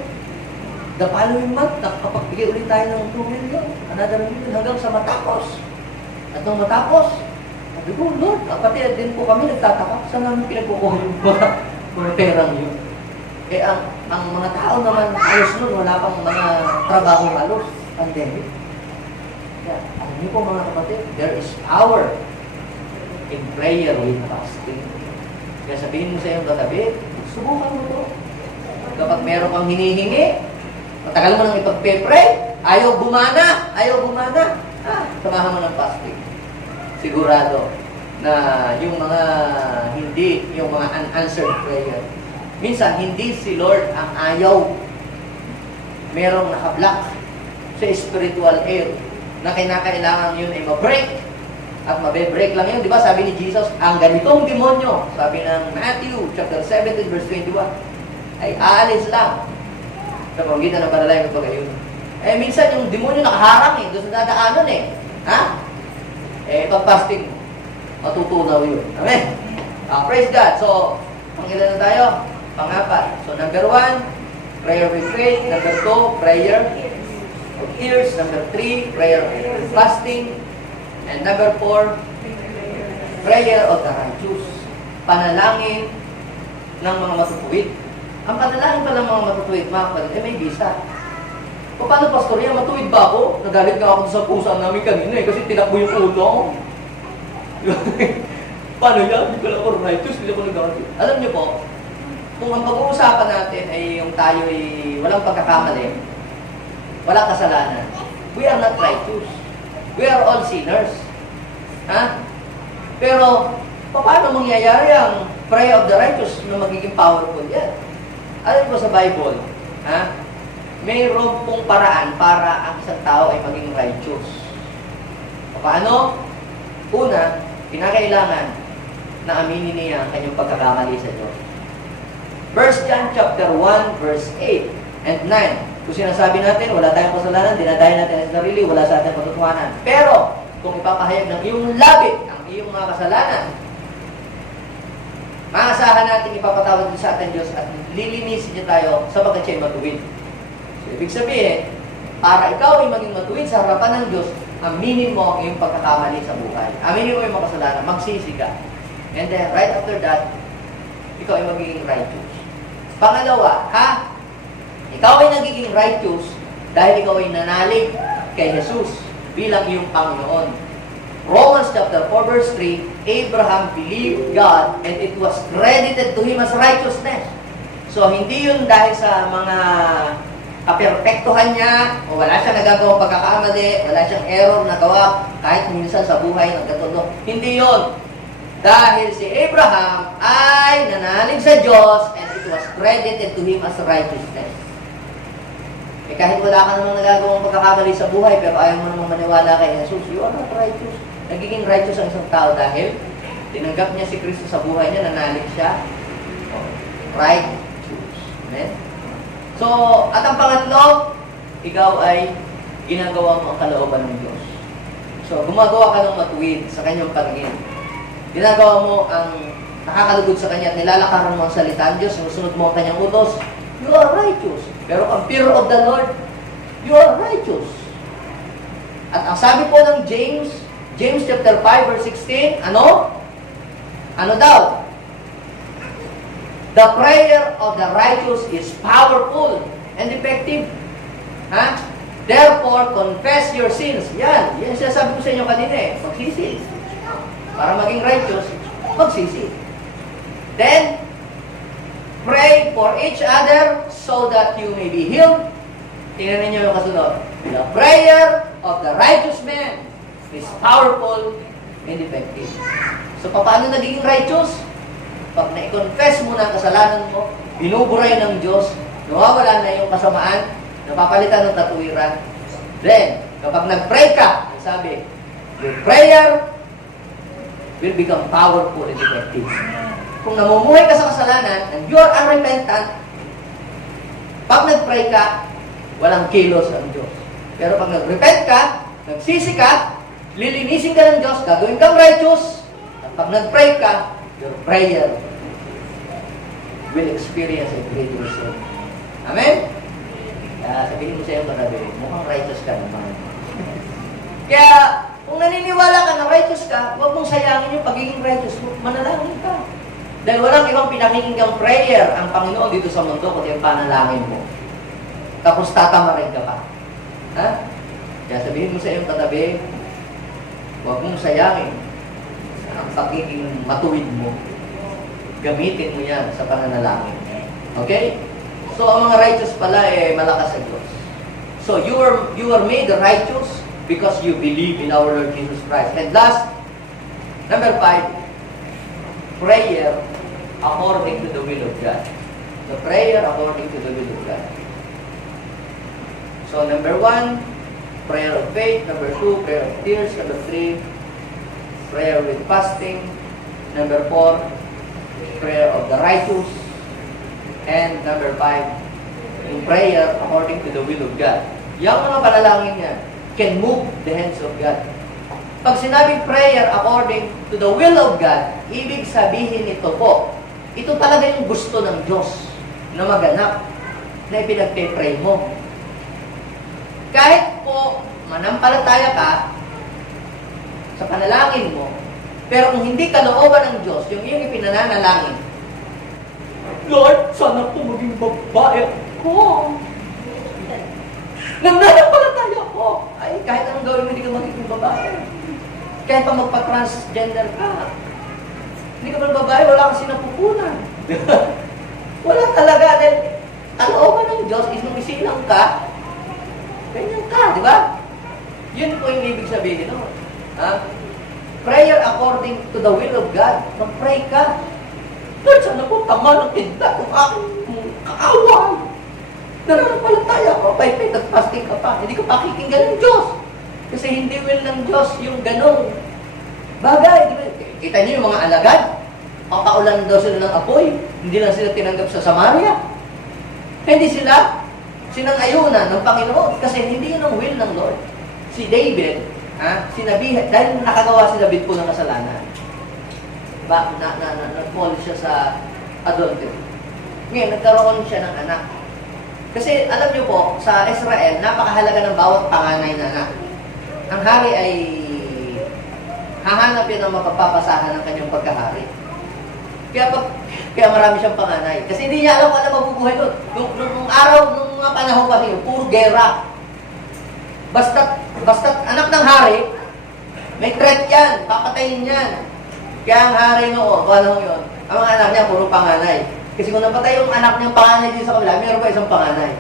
The following month, nakapagbigay ulit tayo ng 2 million, another million, hanggang sa matapos. At nung matapos, sabi ko, Lord, kapatid din po kami nagtataka, saan namin pinagkukuha yung mga perang yun? Ang mga tao naman, halos nun, wala pang mga trabaho halos, pandemic. Kaya, alam niyo po mga kapatid, there is power in prayer with fasting. Kaya sabihin mo sa iyong katabi, subukan mo to. Kapag meron kang hinihingi, matagal mo nang ipagpe-pray, ayaw bumana, samahan mo ng fasting. Sigurado na yung mga unanswered prayer. Minsan, hindi si Lord ang ayaw. Merong nakablock sa spiritual air na kinakailangan yun ay ma-break. At mabe-break lang yun. Di ba sabi ni Jesus, ang ganitong demonyo, sabi ng Matthew chapter 17 verse 21, ay aalis lang sa pamagitan ng panalangin ng pag-ayun. Minsan yung demonyo nakaharang doon sa dadaanan pag-fasting, matutunaw yun. Amen? Praise God. So, pangilan na tayo? Pang-apat. So, number 1, prayer with faith. Number 2, prayer of ears. Number 3, prayer of fasting. And number 4, prayer of the righteous. Panalangin ng mga matutuwid. Ang panalangin pa ng mga matutuwid, mga kapatid, may visa. O paano, Pastor, yan, matuwid ba ako? Nagalit nga ako sa pusa namin kanina kasi tinakbo yung ulo ako. Paano yan? Hindi ko lang ako righteous, hindi ako nagalit. Alam niyo po, kung ang pag-uusapan natin ay yung tayo ay walang pagkakamali, walang kasalanan, we are not righteous. We are all sinners. Pero, paano mangyayari ang prayer of the righteous na magiging powerful yan? Alam ko sa Bible, mayroon pong paraan para ang isang tao ay maging righteous. Paano? Una, kinakailangan na aminin niya ang kanyang pagkakamali sa Diyos. 1 John chapter 1, verse 8 and 9. Kung sinasabi natin, wala tayong kasalanan, dinadahin natin ang sarili, wala sa ating patutuhanan. Pero, kung ipapahayag ng iyong labit ang iyong mga kasalanan, maasahan natin ipapatawad din sa ating Diyos at lilinisin niya tayo sapagkat siya'y matuwid. So, ibig sabihin, para ikaw ay maging matuwid sa harapan ng Diyos, aminin mo ang iyong pagkakamali sa buhay. Aminin mo yung mga kasalanan, magsisi ka. And then, right after that, ikaw ay magiging righteous. Pangalawa, Ikaw ay nagiging righteous dahil ikaw ay nanalig kay Jesus bilang iyong Panginoon. Romans chapter 4 verse 3, Abraham believed God and it was credited to him as righteousness. So, hindi yun dahil sa mga kaperpektuhan niya, o wala siyang nagagawang pagkakamali, wala siyang error na gawa, kahit minsan sa buhay nagkatundo. Hindi yun. Dahil si Abraham ay nanalig sa Diyos and it was credited to him as righteousness. Eh kahit wala ka namang nagagawang pagkakamali sa buhay, pero ayaw mo namang maniwala kay Jesus, you are not righteous. Nagiging righteous ang isang tao dahil tinanggap niya si Kristo sa buhay niya, nanalig siya. Righteous. Amen? So, at ang pangatlo, ikaw ay ginagawa mo ang kalooban ng Diyos. So, gumagawa ka ng matuwid sa kanyang paningin. Ginagawa mo ang nakakalugod sa kanya at nilalakaran mo ang salita ng Diyos, sinusunod mo ang kanyang utos, you are righteous. Pero ang fear of the Lord, you are righteous. At ang sabi po ng James chapter 5 verse 16, ano? Ano daw? The prayer of the righteous is powerful and effective. Ha? Therefore, confess your sins. Yan sinasabi ko sa inyo kanina eh. Magsisi. Para maging righteous, magsisi. Then, pray for each other so that you may be healed. Tingnan ninyo yung kasunod. The prayer of the righteous man is powerful and effective. So, paano naging righteous? Pag na-confess mo na ang kasalanan mo, binuburay ng Diyos, nawawala na yung kasamaan, napapalitan ng tatuwiran. Then, kapag nag-pray ka, sabi, your prayer will become powerful and effective. Kung namumuhay ka sa kasalanan and you are unrepentant, pag nag-pray ka, walang kilos ang Diyos. Pero pag nag-repent ka, nagsisi ka, lilinisin ka ng Diyos, gagawin kang righteous, at pag nag-pray ka, your prayer will experience a great result. Amen? Sabihin mo sa iyo kagabi, mukhang righteous ka naman. Kaya, kung naniniwala ka na righteous ka, huwag mong sayangin yung pagiging righteous mo. Manalangin ka. Dahil walang ibang pinakikinggang prayer ang Panginoon dito sa mundo kundi ang panalangin mo. Tapos tatamarin ka pa. Ha? Kaya sabihin mo sa iyong katabi, huwag mong sayangin ang pagiging matuwid mo. Gamitin mo yan sa pananalangin. Okay? So, ang mga righteous pala malakas sa Diyos. So, you are made righteous because you believe in our Lord Jesus Christ. And last, number 5, prayer according to the will of God. The prayer according to the will of God. So, number 1, prayer of faith. Number 2, prayer of tears. Number 3, prayer with fasting. Number 4, prayer of the righteous. And number 5, in prayer according to the will of God. Yung mga panalangin niya can move the hands of God. Pag sinabing prayer according to the will of God, ibig sabihin ito po, ito talaga yung gusto ng Diyos na maganap, na ipinagpe-pray mo. Kahit po manampalataya ka sa panalangin mo, pero kung hindi kalooban ng Diyos, yung iyong ipinananalangin, Lord, sana po maging babae ko. Nananampalataya ko. Ay, kahit anong gawin mo, hindi ka magiging babae. Kahit pa magpa-transgender ka, hindi ka man babae, wala kang sinapupunan. Wala talaga. Dahil kalooban ng Diyos is nung isilang ka, ganyan ka, di ba? Yun po yung ibig sabihin, no? Ha? Prayer according to the will of God. Mag-pray ka. Lord, sana po tama ng tinda kung aking kaaway. Nananampalataya ko, by faith at fasting ka pa. Hindi ka pakikinggan ng Diyos. Kasi hindi will ng Diyos yung ganong bagay. Kita niyo yung mga alagad? Papaulan daw sila ng apoy. Hindi lang sila tinanggap sa Samaria. Hindi sila sinang-ayunan ng Panginoon. Kasi hindi yun ang will ng Lord. Si David, sinabihan, dahil nakagawa si David po ng kasalanan. Nag-fall siya sa adultery. Ngayon, nagkaroon siya ng anak. Kasi alam niyo po, sa Israel, napakahalaga ng bawat panganay na anak. Ang hari ay hahanap yun ang mapapapasahan ng kanyang pagkahari. Kaya marami siyang panganay. Kasi hindi niya alam kung ano mabubuhay doon. Nung araw, nung mga panahon kasi, puro gera. Basta't anak ng hari, may threat yan, papatayin yan. Kaya ang hari noon, panahon yun, ang mga anak niya, puro panganay. Kasi kung napatay yung anak niyang panganay din sa kabila, mayroon pa isang panganay.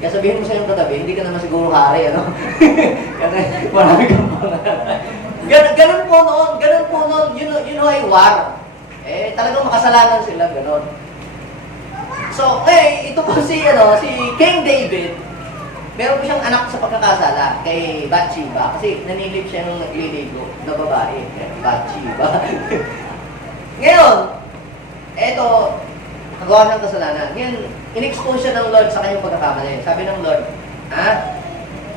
Kaya sabihin mo sa iyong katabi, hindi ka naman siguro hari, ano? Kasi marami kang panganay. Ganun po noon, yun ay war. Talagang makasalanan sila, gano'n. So, ito po si King David, meron po siyang anak sa pagkakasala kay Bathsheba, kasi nanilip siya nung nagliligo na babae, Bathsheba. Ngayon, nagawa siyang kasalanan. Ngayon, in-expose siya ng Lord sa kanyang pagkakamali. Sabi ng Lord,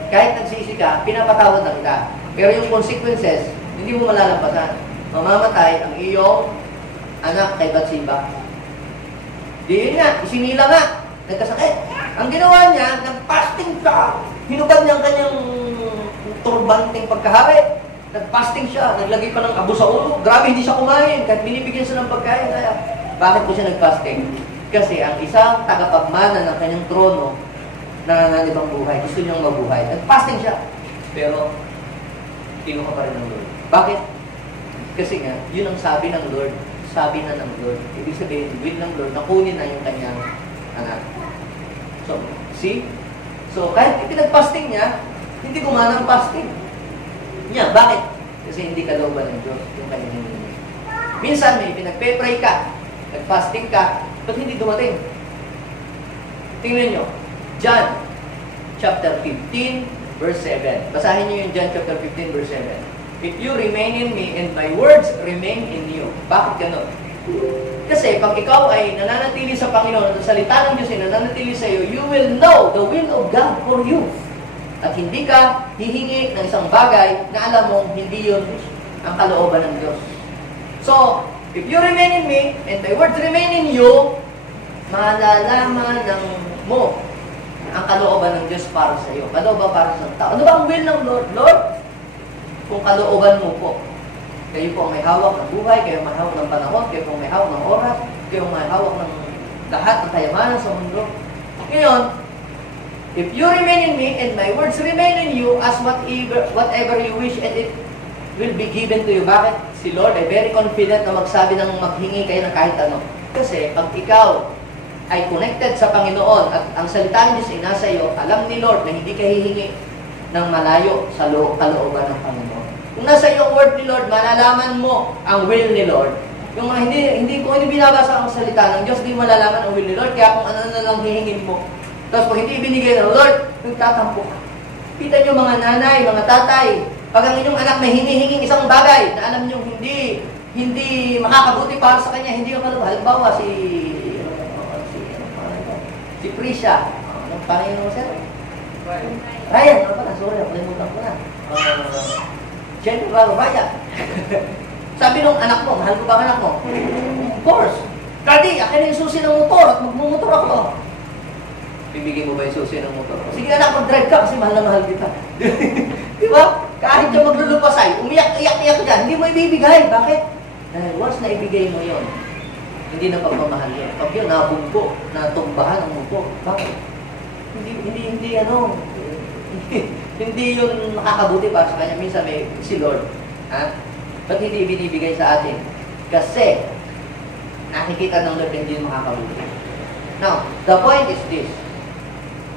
kahit nagsisi ka, pinapatawad na kita. Pero yung consequences, hindi mo malalampasan. Mamamatay ang iyong anak kay Bathsheba. Di yun nga, isinila nga, nagkasakit. Ang ginawa niya, nag-fasting siya. Hinubad niya ang kanyang turbanteng pagkahari. Nag-fasting siya, naglagay pa ng abo sa ulo. Grabe, hindi siya kumain, kahit binibigyan siya ng pagkain. Kaya, bakit po siya nag-fasting? Kasi ang isang tagapagmana ng kanyang trono, nanganganib ang buhay, gusto niyang mabuhay. Nag-fasting siya. Pero, kinuha pa rin ng Lord. Bakit? Kasi nga, yun ang sabi ng Lord. Sabi na ng Lord. Ibig sabihin, will ng Lord, nakunin na yung kanyang anak. So, see? So, kahit ipinag-fasting niya, hindi gumana ang fasting niya. Bakit? Kasi hindi kalooban ng Diyos yung kanyang hinihingi. Minsan, may pinagpe-pray ka, nag-fasting ka, ba't hindi dumating? Tingnan nyo. John, chapter 15, verse 7. Basahin nyo yung John chapter 15, verse 7. If you remain in me and my words remain in you. Bakit ganun? Kasi pag ikaw ay nananatili sa Panginoon at salita ng Diyos ay nananatili sa iyo, you will know the will of God for you. At hindi ka hihingi ng isang bagay na alam mong hindi yun ang kalooban ng Diyos. So, if you remain in me and my words remain in you, malalaman mo ang kalooban ng Diyos para sa iyo. Kalooban para sa tao. Ano ba ang will ng Lord? Lord, kung kalooban mo po, kayo po ang may hawak ng buhay, kayo may hawak ng panahon, kayo po ang may hawak ng oras, kayo ang may hawak ng lahat ng kayamanan sa mundo. Ngayon, if you remain in me and my words remain in you, as whatever you wish, and it will be given to you. Bakit? Si Lord ay very confident na magsabi ng maghingi kayo ng kahit ano. Kasi pag ikaw ay connected sa Panginoon at ang salita ng Diyos ay nasa iyo, alam ni Lord na hindi ka hihingi ng malayo sa kalooban ng Panginoon. Kung nasa iyo ang word ni Lord, malalaman mo ang will ni Lord. Yung kung hindi binabasa ang salita ng Diyos, hindi mo malalaman ang will ni Lord, kaya kung ano na lang hihingin mo. Tapos kung hindi ibinigay ng Lord, nagtatampo ka. Kita nyo mga nanay, mga tatay, pag ang inyong anak may hinihinging isang bagay na alam nyo hindi makakabuti para sa kanya, hindi yung kalooban. Halimbawa, si Prisha. Anong pangalan mo, sir? Ryan, ano pala? Sorry, nakalimutan ko na. General Ryan. Sabi nung anak mo, mahal ko ba ang anak mo? Of course. Daddy, akin yung susi ng motor at magmumotor ako. Bibigyan mo ba yung susi ng motor? Sige anak, mag-drive ka kasi mahal na mahal kita. Di ba? Kahit siya maglulupasay, umiyak-iyak dyan, hindi mo ibibigay. Bakit? Dahil once na ibigay mo yon, hindi na pagmamahal yun. Pag yun, nabungko, natumbahan ang muko. Bakit? Hindi yun makakabuti para sa kanya. Minsan may si Lord, ba't hindi binibigay sa atin? Kasi nakikita ng Lord hindi yun makakabuti. Now, the point is this.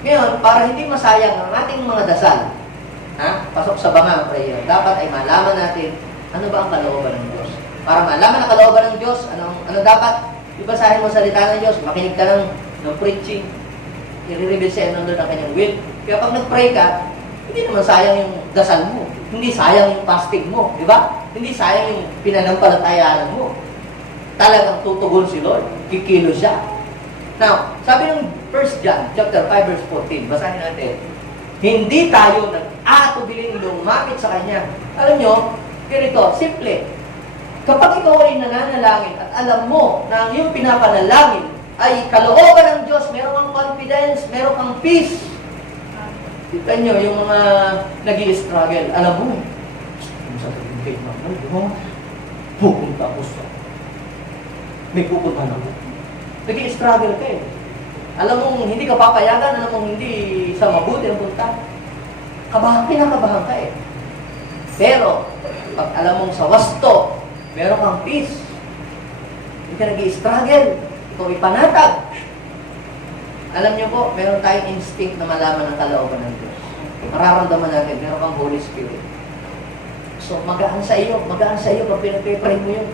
Ngayon, para hindi masayang ang ating mga dasal, pasok sa bangang prayer, dapat ay malaman natin ano ba ang kalooban ng Diyos. Para malaman ang kalooban ng Diyos, ano dapat? Ibasahin mo salita ng Diyos, makinig ka ng preaching, i-reveal sa ng Lord ang kanyang will. Kaya pag nag-pray ka, hindi naman sayang yung dasal mo. Hindi sayang yung fasting mo. Di ba? Hindi sayang yung pinanampalatayaan mo. Talagang tutugon si Lord. Kikilo siya. Now, sabi ng 1 John, chapter 5, verse 14, basahin natin. Hindi tayo nag-aatubiling lumapit sa Kanya. Alam nyo, ganito, simple. Kapag ikaw ay nananalangin at alam mo na ang iyong pinapanalangin ay kalooban ng Diyos, meron kang confidence, meron kang peace. Kita nyo, yung mga nag-i-struggle, alam mo, yung sa faith naman, pupunta ko sa may pupuntahan ako. Nag-i-struggle ka eh. Alam mong hindi ka papayagan, alam mong hindi sa mabuti ang punta. Kinakabahan ka eh. Pero, pag alam mong sa wasto, meron kang peace. Hindi ka nag-i-struggle. Ikaw ipanatag. Alam niyo po, meron tayong instinct na malaman ang kalooban ng Diyos. Mararamdaman natin, meron kang Holy Spirit. So, magaan sa iyo pag pinag-pray mo yun.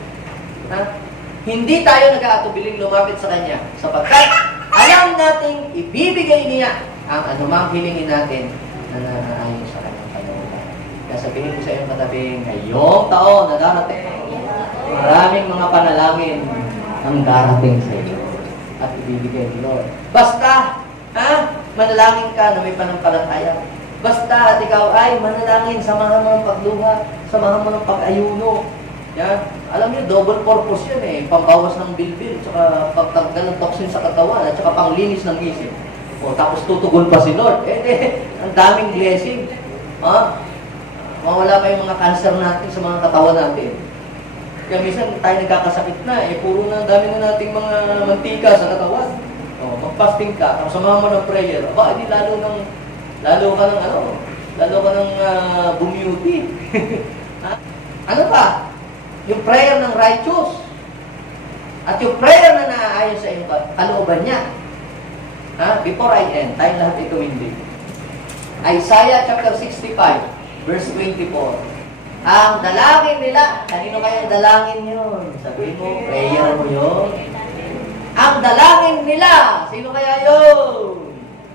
Ha? Hindi tayo nag-aatubiling lumapit sa Kanya sapagkat alam nating ibibigay niya ang anumang hilingin natin na naaayon sa Kanyang kalooban. Kaya sabihin ko sa iyong katabi, ngayong taon na darating, maraming mga panalangin ang darating sa iyo at ibibigay ni Lord. Basta, manalangin ka na may panampalataya. Basta at ikaw ay manalangin, samahan mo ng pagluha, samahan mo ng pag-ayuno. Yan. Alam niyo, double purpose yan eh. Pambawas ng bilbil, tsaka pagtanggal ng toxin sa katawan, at tsaka panglinis ng isip. O, tapos tutugon pa si Lord. Ang daming blessing. Mawala pa yung mga cancer natin sa mga katawan natin. Kaya minsan tayo nagkakasakit na eh. Puro na dami na nating mga mantika sa katawan. O, mag-fasting ka, tapos samahan mo ng prayer. Aba, hindi lalo ka ng bumuti. Ano pa? Yung prayer ng righteous. At yung prayer na naaayon sa iyong kalooban niya. Before I end, tayong lahat ito hindi. Isaiah chapter 65, verse 24. Ang dalangin nila, kanino kaya dalangin yun? Sabihin mo, prayer mo yun. Ang dalangin nila, sino kaya yun?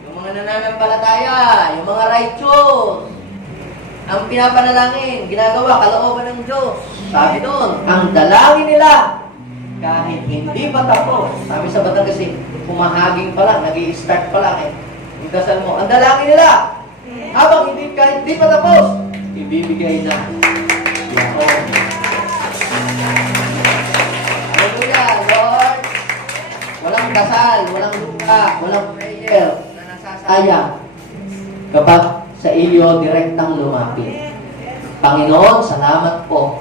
Yung mga nananampalataya, yung mga righteous. Ang pinapanalangin, ginagawa, kalooban ng Diyos. Sabi doon, ang dalangin nila, kahit hindi pa tapos. Sabi sa Batang kasi, humahaging pa lang, nag-i-start pa lang eh. Yung dasal mo, ang dalangin nila, habang kahit hindi pa tapos, ibibigay na. Yahon. Hallelujah, Lord. Walang dasal, walang luka, walang prayer na nasasayang kapag sa iyo direktang lumapit. Panginoon, salamat po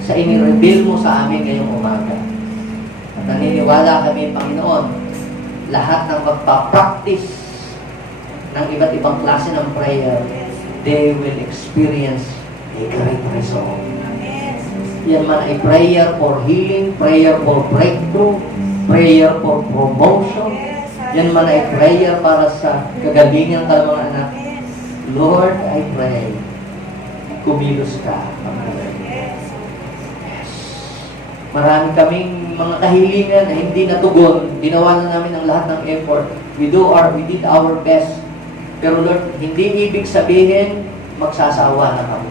sa inireveal mo sa amin ngayong umaga. At naniniwala kami, Panginoon, lahat ng magpa-practice ng iba't ibang klase ng prayer, they will experience a great result. Yan man ay prayer for healing, prayer for breakthrough, prayer for promotion, yan man ay prayer para sa kagalingan ka ng mga anak. Lord, I pray, kumilos ka. Yes. Marami kaming mga kahilingan na hindi natugon. Ginawa na namin ang lahat ng effort. We did our best. Pero Lord, hindi ibig sabihin magsasawa na kami.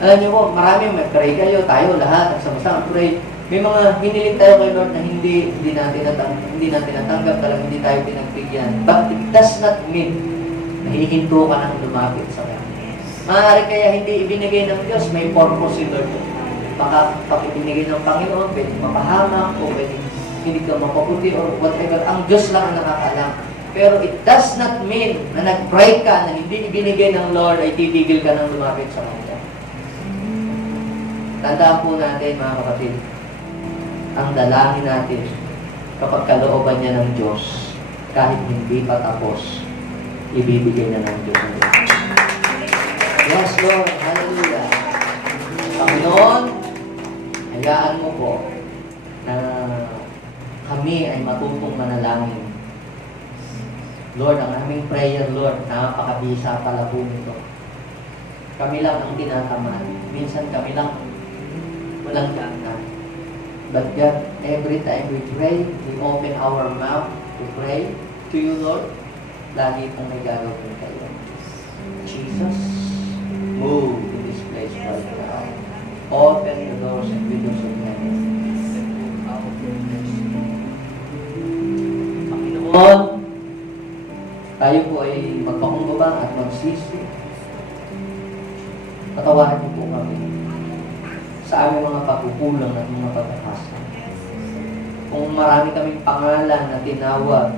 Alam niyo po, marami mag-pray kayo, tayo lahat, nagsama-sama pray. May mga hiniling tayo kay Lord na hindi natin natanggap, talagang hindi tayo pinagbigyan. But it does not mean nahihinto ka nang lumapit sa Kanya. Maaari kaya hindi ibinigay ng Diyos, may purpose si Lord. Baka pag ibinigay ng Panginoon, pwedeng mapahamak, o pwedeng hindi ka mapaputi, or whatever. Ang Diyos lang ang nakakaalam. Pero it does not mean na nag-pray ka na hindi ibinigay ng Lord ay titigil ka nang lumapit sa Kanya. Tandaan po natin, mga kapatid, ang dalangin natin kapag kalooban niya ng Diyos, kahit hindi pa tapos, ibibigay na ng Diyos. Yes, Lord. Hallelujah. Panginoon, hayaan mo po na kami ay matutong manalangin. Lord, ang aming prayer, Lord, napakabisa pala po nito. Kami lang ang tinatamad. Minsan kami lang walang gana. But God, every time we pray, we open our mouth to pray to you, Lord. Lagi pong may gagawin kayo. Jesus, move in this place right now. Open the doors and windows of heaven. Panginoon, tayo po ay magpakumbaba at magsisi. Patawarin niyo po kami sa aming mga pagkukulang at mga pagkakasa. Kung marami kaming pangalan na tinawag,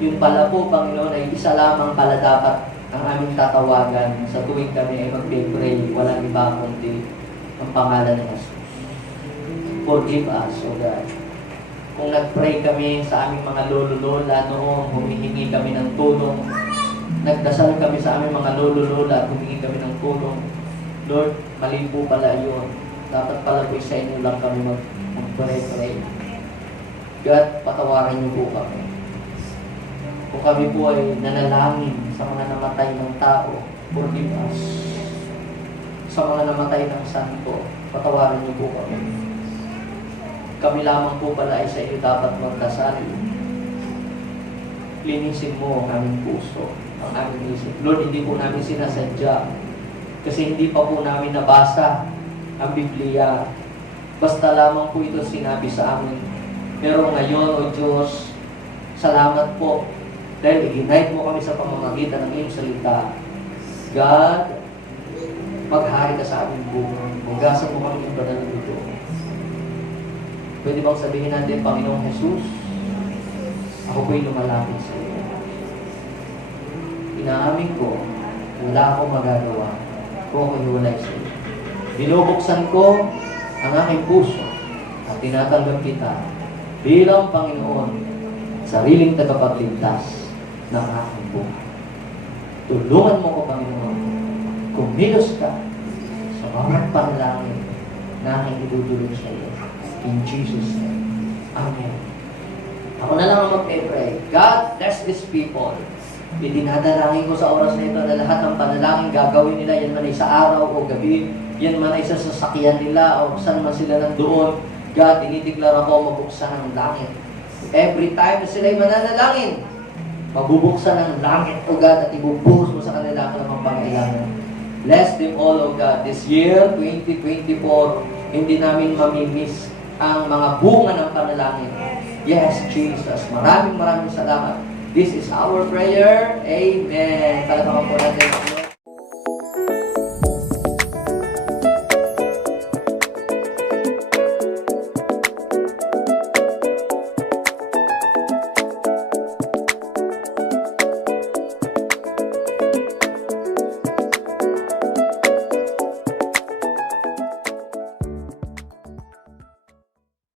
yung pala po, Panginoon, ay isa lamang pala dapat ang aming tatawagan sa tuwing kami ay mag-pray. Walang iba kundi ang pangalan ng Jesus. Forgive us, O God. Kung nag-pray kami sa aming mga lolo-lola noon, humihingi kami ng tulong. Nagdasal kami sa aming mga lolo-lola at humingi kami ng tulong. Lord, mali po pala yun. Dapat pala po sa inyo lang kami mag-pray. God, patawarin niyo po kami. Kung kami po ay nanalangin sa mga namatay ng tao, forgive us. Sa mga namatay ng santo, patawarin niyo po kami. Kami lamang po pala ay sa iyo dapat magdasal. Linisin mo ang aming puso, ang aming isip. Lord, hindi po namin sinasadya. Kasi hindi pa po namin nabasa ang Biblia. Basta lamang po ito sinabi sa amin. Pero ngayon, O Diyos, salamat po. Dahil i-guide mo kami sa pamamagitan ng iyong salita. God, maghari ka sa aming buhay. Hugasan mo kami ng banal na ito. Pwede bang sabihin natin, Panginoong Jesus, ako po'y lumalapit sa iyo. Inaamin ko, wala akong magagawa kung ako'y hiwalay sa iyo. Binubuksan ko ang aking puso at tinatanggap kita bilang Panginoon, sariling tagapagligtas ng aking buhay. Tulungan mo ko, Panginoon, kumilos ka sa bawat panalangin na aking idudulong sa iyo. In Jesus' name. Amen. Ako na lang ang mag-pray. God, bless these people. Idinadalangin ko sa oras na ito na lahat ng panalangin gagawin nila, yan man ay sa araw o gabi, yan man ay sa sasakyan nila o saan man sila nandoon. God, dinideklara ko mabuksan ang langit. Every time na sila ay mananalangin, mabubuksan ang langit, O God, at ibubuhos mo sa kanila ang mga pangailangan. Bless them all, O God. This year, 2024, hindi namin mamimiss ang mga bunga ng panalangin. Yes, Jesus. Maraming salamat. This is our prayer. Amen. Palakpakan po natin.